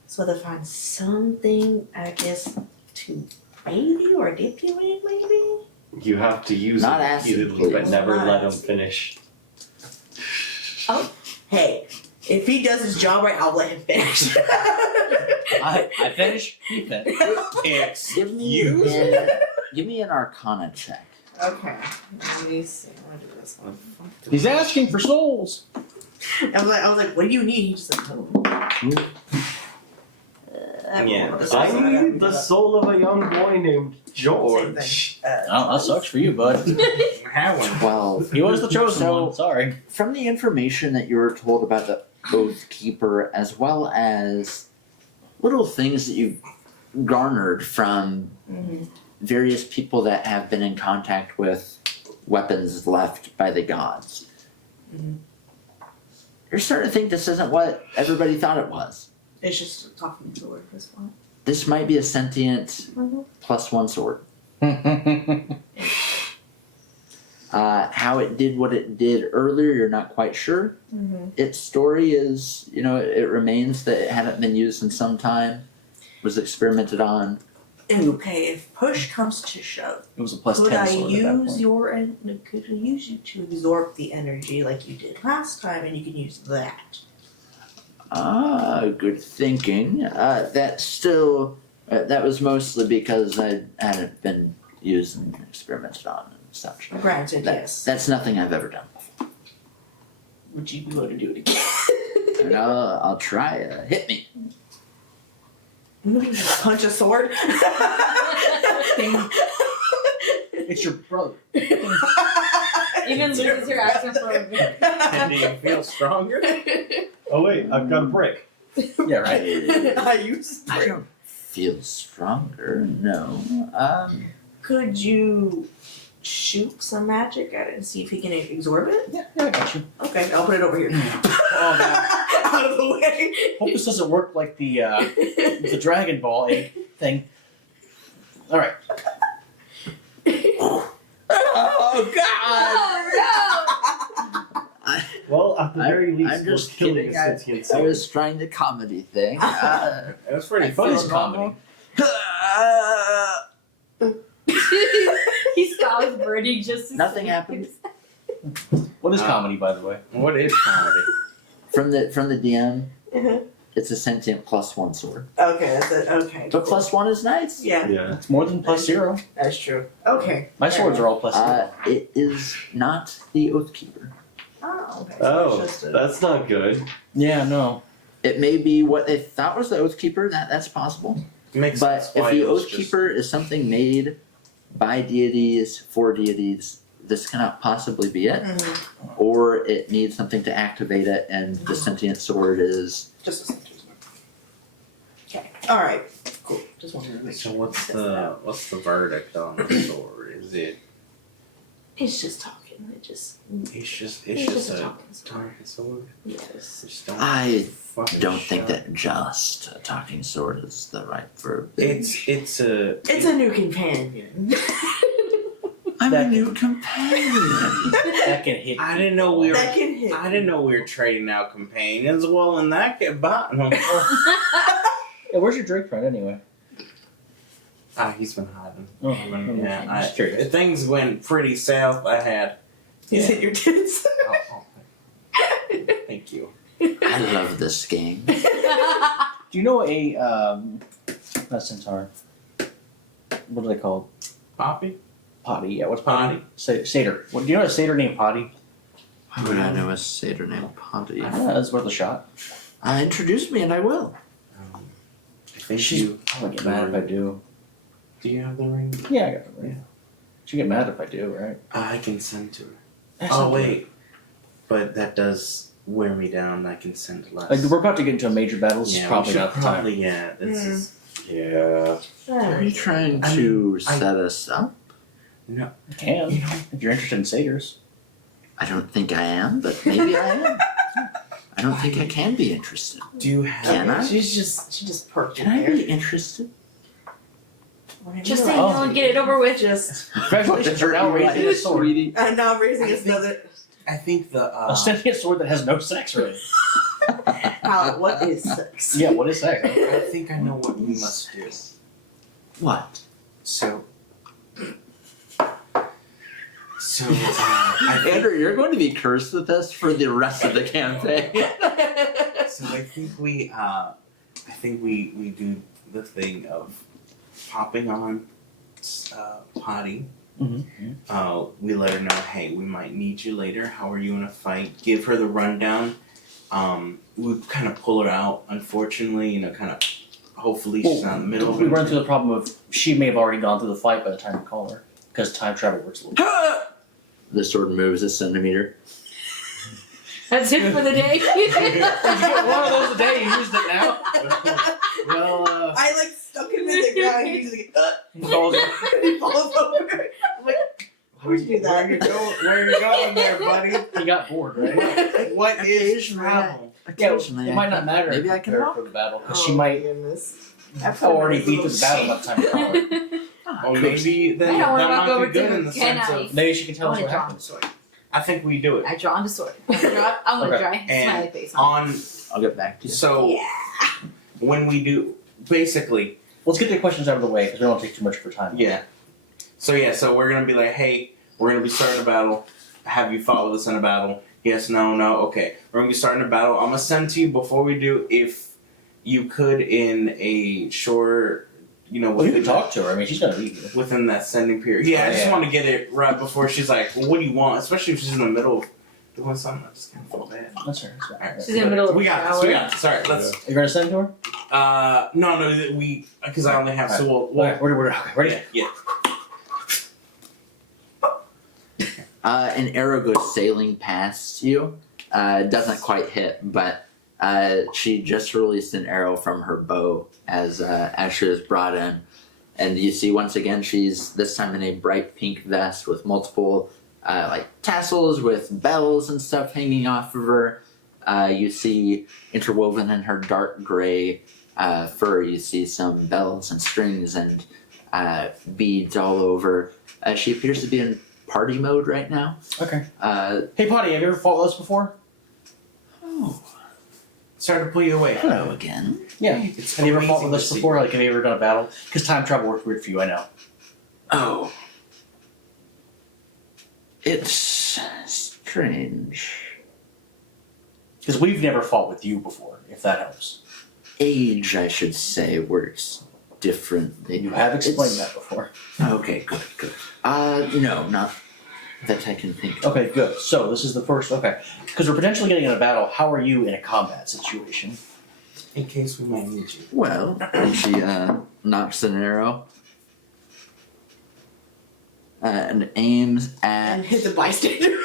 So to find something, I guess, to bathe you or dip you in, maybe? You have to use Not it acid, repeatedly, but please. never Not let them acid. finish. Hey, if he does his job right, I'll let him finish. I finish. He finished. It's Give me an Arcana check. Okay. Let me see. I'm gonna do this one. He's asking for souls. I was like, what do you need? He's just like, oh. Yeah, I need the soul of a young boy named George. Oh, that sucks for you, bud. Have one. 12. He was the chosen So- one. Sorry. From the information that you were told about the Oath Keeper, as well as little things that you've garnered from Mm-hmm. various people that have been in contact with weapons left by the gods, Mhm. you're starting to think this isn't what everybody thought it was. It's just a talking sword at this point. This might be a sentient Mhm. +1 sword. How it did what it did earlier, you're not quite sure. Mm-hmm. Its story is, it remains that it hadn't been used in some time, was experimented on. Okay, if push comes to shove, It was a plus could 10 I sword at that use point. could I use you to absorb the energy like you did last time, and you can use that? Good thinking. That still, that was mostly because I hadn't been used and experimented on and such. Granted, That- yes. That's nothing I've ever done before. Would you be willing to do it again? And I'll try. Hit me. Punch a sword? It's your brother. Even loses her accent for a bit. And do you feel stronger? Oh wait, I've got a brick. Yeah, right. I use I don't feel stronger. No. Could you shoot some magic at it and see if he can absorb it? Yeah, I got you. Okay, I'll put it over here. Oh, man. Out of the way. Hope this doesn't work like the Dragon Ball egg thing. All right. Oh God! Well, at the very least, I'm we're just killing kidding. a sentient I soul. was trying the comedy thing. It was pretty Funny fun. comedy. He stops burning just to Nothing see. happened. What is comedy, by the way? What is comedy? From the DM, Mhm. it's a sentient +1 sword. Okay, that's it. Okay. But cool. +1 is nice. Yeah, Yeah. It's more than +0. that's true. Okay. My swords are all +0. It is not the Oath Keeper. Oh, okay. So Oh, it's just a... that's not good. Yeah, no. It may be what they thought was the Oath Keeper. That's possible. Makes But sense if why the it was Oath just- Keeper is something made by deities for deities, this cannot possibly be it. Mhm. Or it needs something to activate it, and the sentient sword is. Just a sentence. Okay. All right. Cool. Just wanted to make So sure. what's Test it out. the verdict on the sword? Is it? It's just talking. It's It's just a a talking sword. talking sword. Yes. Just don't. I fucking don't think shut that just a talking sword is the right verb. It's a. It's a new companion. I'm a That- new companion. That can hit. I didn't know we were. That can hit. I didn't know we were trading out companions. Well, in that case, no. Yeah, where's your Drake friend anyway? He's been hiding. Oh, Yeah, just curious. things went pretty south. I had. Is it your tits? Oh, thank you. I love this game. Do you know a not centaur? What are they called? Poppy. Potty. Yeah, what's Potty? potty? Satyr. What, do you know a satyr named Potty? Why would I know a satyr named Ponty? Yeah, that's worth a shot. Introduce me and I will. I think She's you. probably get mad if I do. Do you have the ring? Yeah, I got the ring. She'd get mad if I do, right? I can send to her. That's Oh not wait, but that does wear me down. I can send less. good. Like we're about to get into a major battle. This yeah, is probably we should not the time. probably, yeah, this is. Yeah. Are you trying I to I- set us up? No. You can You know, if you're interested in satyrs. I don't think I am, but maybe I am. I don't think I can be interested. do you have? Can I? She just perked Can I there. be interested? Just say Oh. no and get it over with. Just Congratulations, you're now raising a sword. Sweetie. I'm now raising I us think- another. I think the. A sentient sword that has no sex, right? How? What is sex? Yeah, what is sex? I think I know what we must do. What? So. I think, Andrew, you're going to be cursed with us for the rest of the campaign. so I think we do the thing of popping on potty We let her know, hey, we might need you later. How are you in a fight? Give her the rundown. We kind of pull her out, unfortunately, kind of hopefully she's not in the middle of it. We run through the problem of she may have already gone through the fight by the time we call her. Because time travel works a little bit. The sword moves a centimeter. That's it for the day. If you get one of those a day, you used it now. Well, I like stuck him in the ground. He's like, He falls over. he falls over. I'm like, where'd you do that? Where you going there, buddy? He got bored, right? What is travel? Occasionally, It might not matter. Maybe if I you can prepare walk. for the battle. Because Oh, she might goodness. have already beat the battle by the time we call her. Oh, maybe then I don't wanna that walk might over be good to in the can sense I? of. Maybe she can tell us I what wanna happened. I think we do it. I draw on the sword. I'm gonna Okay. draw a And smiley face on. On I'll get back to you. so Yeah. when we do basically Let's get the questions out of the way because we don't take too much of our time. yeah. So we're gonna be like, hey, we're gonna be starting a battle. Have you fought with us in a battle? Yes, no, okay. We're gonna be starting a battle. I'm gonna send to you before we do if you could in a short Well, you can talk to her. I mean, she's gonna leave you. within that sending period. Yeah, I just want to get it right before she's like, well, what do you want? Especially if she's in the middle of doing something. I just can't feel bad. That's her. That's her. Alright, She's in the middle of we a got this. shower. We got this. Sorry, let's. You're gonna send it to her? No, we because I only have so we'll Alright, we're ready. yeah. An arrow goes sailing past you. Doesn't quite hit, but she just released an arrow from her bow as she was brought in, and you see once again she's this time in a bright pink vest with multiple like tassels with bells and stuff hanging off of her. You see interwoven in her dark gray fur. You see some bells and strings and beads all over. She appears to be in party mode right now. Okay. Hey, Potty, have you ever fought with us before? Oh, Sorry to pull you away. hello again. Yeah. It's Have you ever fought amazing with to us see before? you. Like, have you ever done a battle? Because time travel works weird for you, I know. Oh, it's strange. Because we've never fought with you before, if that helps. Age, I should say, works differently. You have explained It's- that before. Okay, good. No, not that I can think of. Okay, good. So, this is the first. Okay. Because we're potentially getting in a battle. How are you in a combat situation? In case we might need you. Well, she knocks an arrow and aims And at. hit the bystander.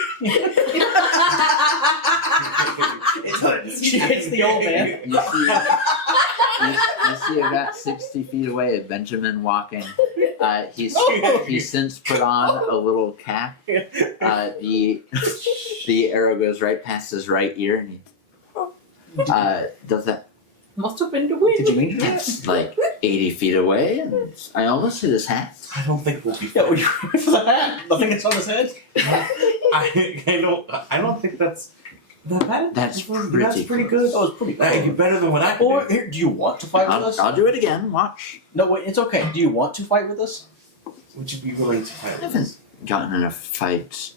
It's what She hits the old man. You see about 60 feet away Benjamin walking. He's since put on a little cap. The arrow goes right past his right ear, and he does that. Must have been the wind. Did you mean to do that? It's like 80 feet away, and I almost hit his hat. I don't think we'll be. Yeah, well, you ready for the hat? Nothing that's on his head? I don't think that's that bad. That's pretty That's pretty good. That was pretty cool. You're better than what I Or, can do. here, do you want to fight with us? I'll do it again. Watch. No, wait, it's okay. Do you want to fight with us? Would you be willing to I fight? haven't gotten in a fight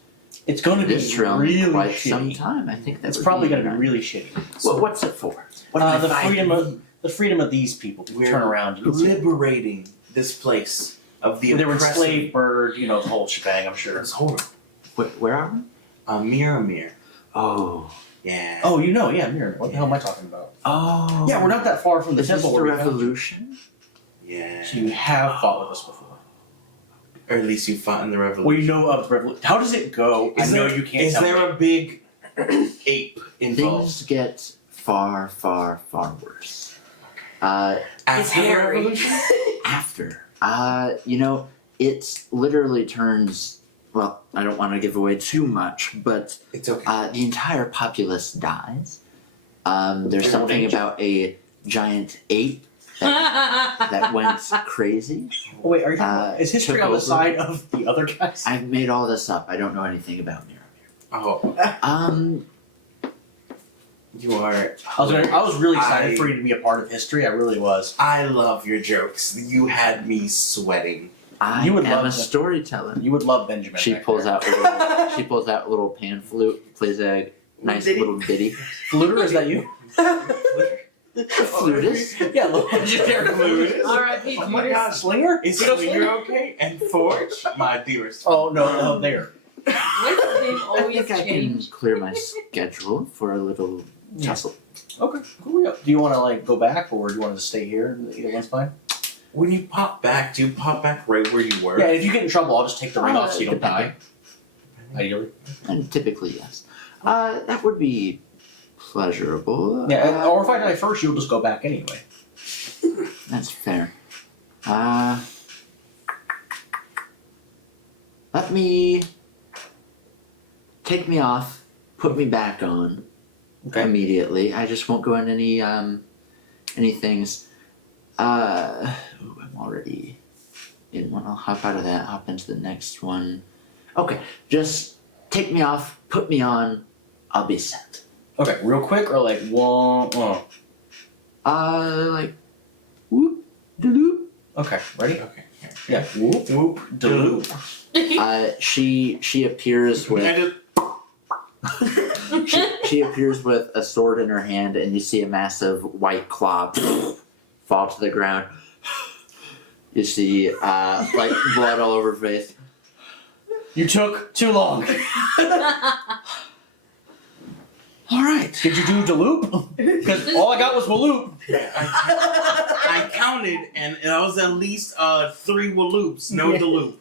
It's going to be this round really in quite shitty. some time. I think It's that's probably going to be really shitty. Well, what's it for? The freedom of these people to We're turn around. You can see. liberating this place of the They were oppressive. enslaved bird, the whole shebang, I'm sure. It's horrible. Where are we? Mirror. Oh. Yeah. Oh, yeah, Mirror. What the hell am I talking about? Oh. Yeah, we're not that far from the Is this temple the where we found you. revolution? Yeah. So you have fought with us before. Or at least you fought in the revolution. Well, you know of the revolution. How does it go? I know you can't Is tell there me. a big ape involved? Things get far worse. After the hairy. revolution? After. It literally turns, well, I don't want to give away too much, but It's okay. the entire populace dies. There's Old something age. about a giant ape that went crazy. Oh, wait, are you? Is history took on the over. side of the other guys? I've made all this up. I don't know anything about Mirror. Oh, you are. I was really excited for you to be a part of history. I really was. I love your jokes. You had me sweating. I You would am love a that. storyteller. You would love Benjamin. She back pulls there. out a little pan flute, plays a nice Ditty. little ditty. Fluter, is that you? Flutist. Yeah, the legendary Flutist. R.I.P. Oh my Flutist. gosh. Slinger? Is You know Slinger okay? And Forge, my dearest. Oh no, there. Why does his name I always think I can change? clear my schedule for a little tussle. Okay, cool. Yeah. Do you want to like go back, or do you want to stay here? Either one's fine. When you pop back, do you pop back right where you were? Yeah, if you get in trouble, I'll just take the ring off so you don't die. Ideally. And typically, yes. That would be pleasurable. Yeah, or if I die first, you'll just go back anyway. That's fair. Let me take me off, put me back on immediately. I just won't go in any things. I'm already in one. I'll hop out of that, hop into the next one. Okay, just take me off, put me on, I'll be set. Okay, real quick, or like one. Oh. Like, whoop, doop. Okay, ready? Okay. Here. Yeah. Whoop. Whoop. Doop. She appears with she appears with a sword in her hand, and you see a massive white claw fall to the ground. You see like blood all over her face. You took too long. All right. Did you do Deloop? Because all I got was Waloop. I counted, and that was at least 3 Waloops, no Deloop.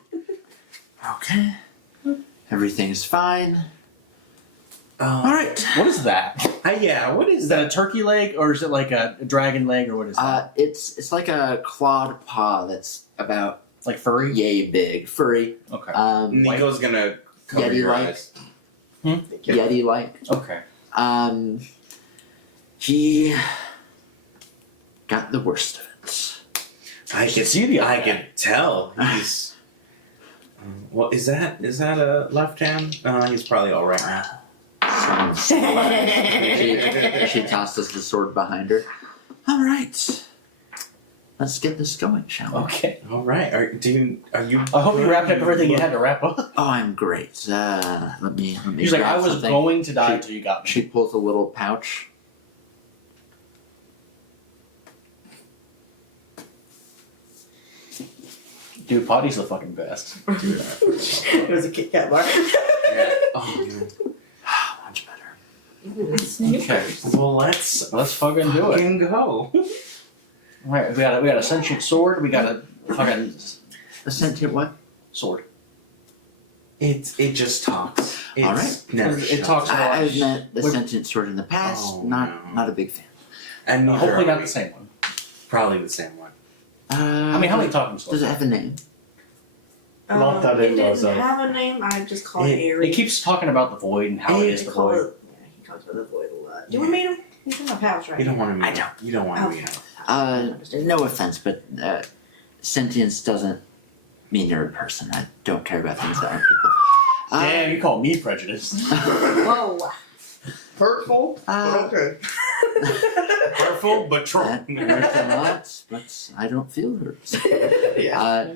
Okay. Everything's fine. All right. What is that? Yeah, what is Is that a turkey leg, or is it like a dragon leg, or what is that? It's like a clawed paw that's about Like furry? yay big, furry. Okay. Nico's gonna cover your Yeti-like. eyes. Yeti-like. Okay. He got the worst of it. I can see the I other can tell. He's. Well, is that a left hand? He's probably all right now. She tosses the sword behind her. All right. Let's get this going, shall we? Okay. All right. Are you? I hope you wrapped up everything you had to wrap up. Oh, I'm great. Let me. He's like, grab I was something. going to die until you got me. She pulls a little pouch. Dude, Potty's the fucking best. It was a Kit Kat bar. Yeah. Oh man. Much better. Okay. Well, let's fucking do it. fucking go. Alright, we got a sentient sword, we got a fucking A sentient what? sword. It just talks. It's All right. Never It shuts talks up. about- I've met the We're- sentient sword in the past. Oh, not no. a big fan. And neither Hopefully are not we. the same one. Probably the same one. I mean, how many talking Does swords? it have a name? Not that it it didn't was a- have a name. I just call it It- Aerie. It keeps talking about the void and how it is the Call void. it- Yeah, he talks about the void a lot. Do we meet him? He's in my pouch, right? You don't want to meet I him. don't. You don't want to Oh. meet him. No offense, but sentience doesn't mean you're a person. I don't care about things that aren't people. Damn, you call me prejudiced. Whoa. Hurtful. Okay. Hurtful, but true. That hurts a lot, but I don't feel hurt. Yeah.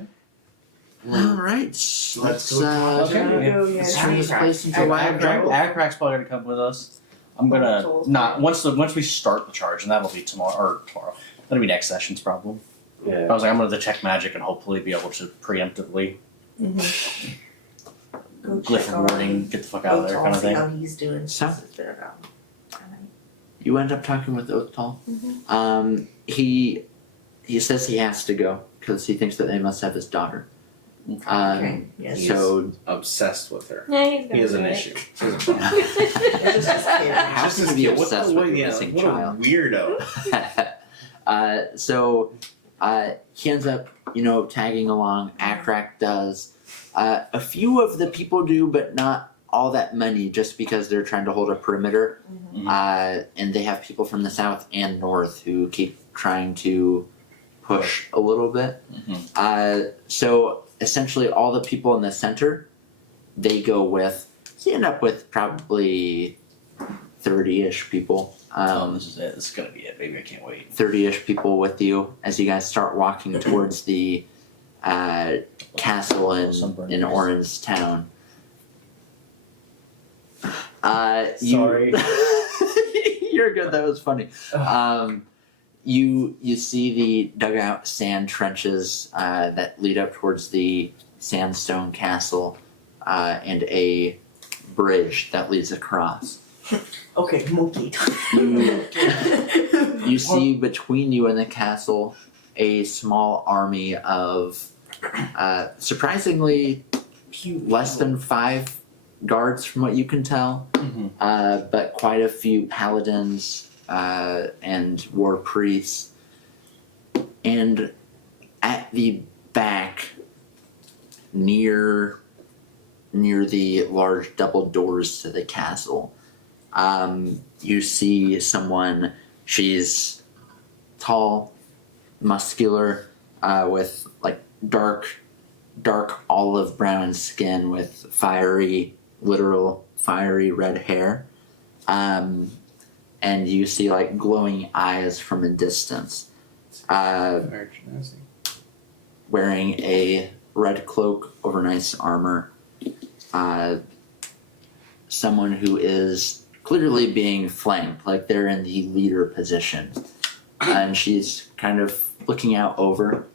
All right. Let's Let's go. Okay. let's turn this place into a wild jungle. Agcrack's probably gonna come with us. I'm gonna not once we start the charge, and that'll be tomorrow. That'll be next session's problem. Yeah. I was like, I'm gonna detect magic and hopefully be able to preemptively Go glyph check on warning, him. get the fuck out of there, kind of See thing. how he's doing. So- It's been about. You end up talking with Othtal. Mhm. He says he has to go because he thinks that they must have his daughter. Okay. Yes. He's So obsessed with her. Yeah, he's He has an do it. issue. He has a problem. It's just his kid. how Just can his you be kid. What the- obsessed what- with a yeah, missing what child? a weirdo. So he ends up, tagging along. Akrak does. A few of the people do, but not all that many, just because they're trying to hold a perimeter. And they have people from the south and north who keep trying to push a little bit. So essentially, all the people in the center, they go with. You end up with probably 30-ish people. This is it. This is gonna be it, baby. I can't wait. 30-ish people with you as you guys start walking towards the castle in Orange Town. Sorry. You're good. That was funny. You see the dugout sand trenches that lead up towards the sandstone castle, and a bridge that leads across. Okay, monkey. You see between you and the castle a small army of surprisingly less than 5 guards from what you can tell, but quite a few paladins and war priests. And at the back, near the large double doors to the castle, you see someone. She's tall, muscular, with like dark olive brown skin with literal fiery red hair. And you see like glowing eyes from a distance. Wearing a red cloak over nice armor. Someone who is clearly being flanked, like they're in the leader position. And she's kind of looking out over,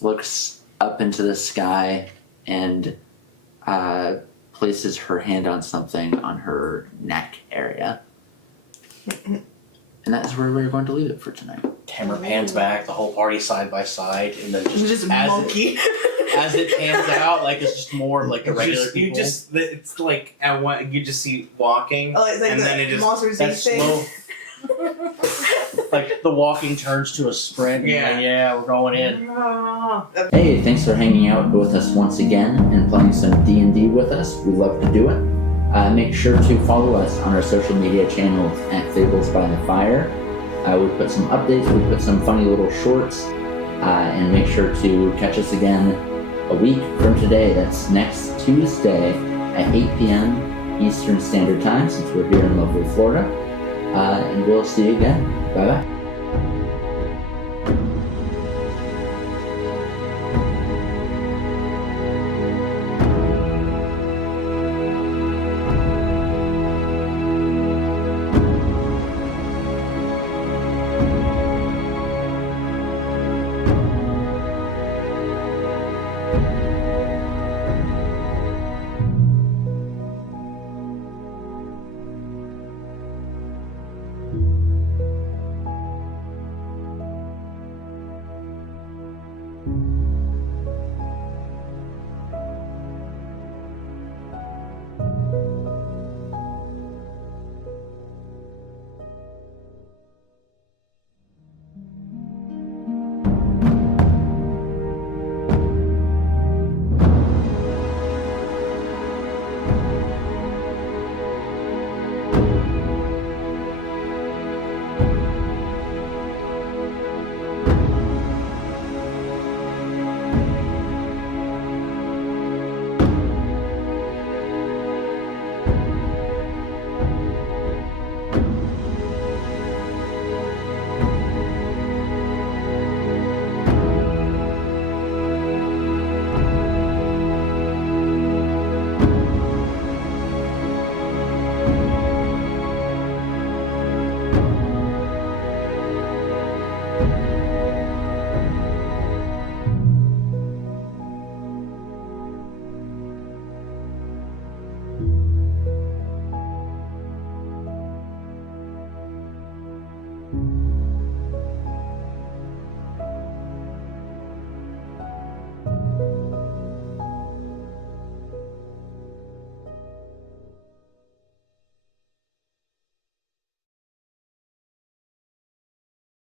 looks up into the sky, and places her hand on something on her neck area. And that's where we're going to leave it for tonight. Camera pans back, the whole party side by side, and then Just monkey. as it pans out, like it's just more of like the regular people. It's like at one you just see walking, Oh, it's like and the then it just Monsters That's thing. slow. Like the walking turns to a sprint. And Yeah. like, yeah, we're going in. Hey, thanks for hanging out with us once again and playing some D&D with us. We love to do it. Make sure to follow us on our social media channels at Fables by the Fire. We put some updates, we put some funny little shorts, and make sure to catch us again a week from today. That's next Tuesday at 8 p.m. Eastern Standard Time, since we're here in lovely Florida. And we'll see you again. Bye-bye.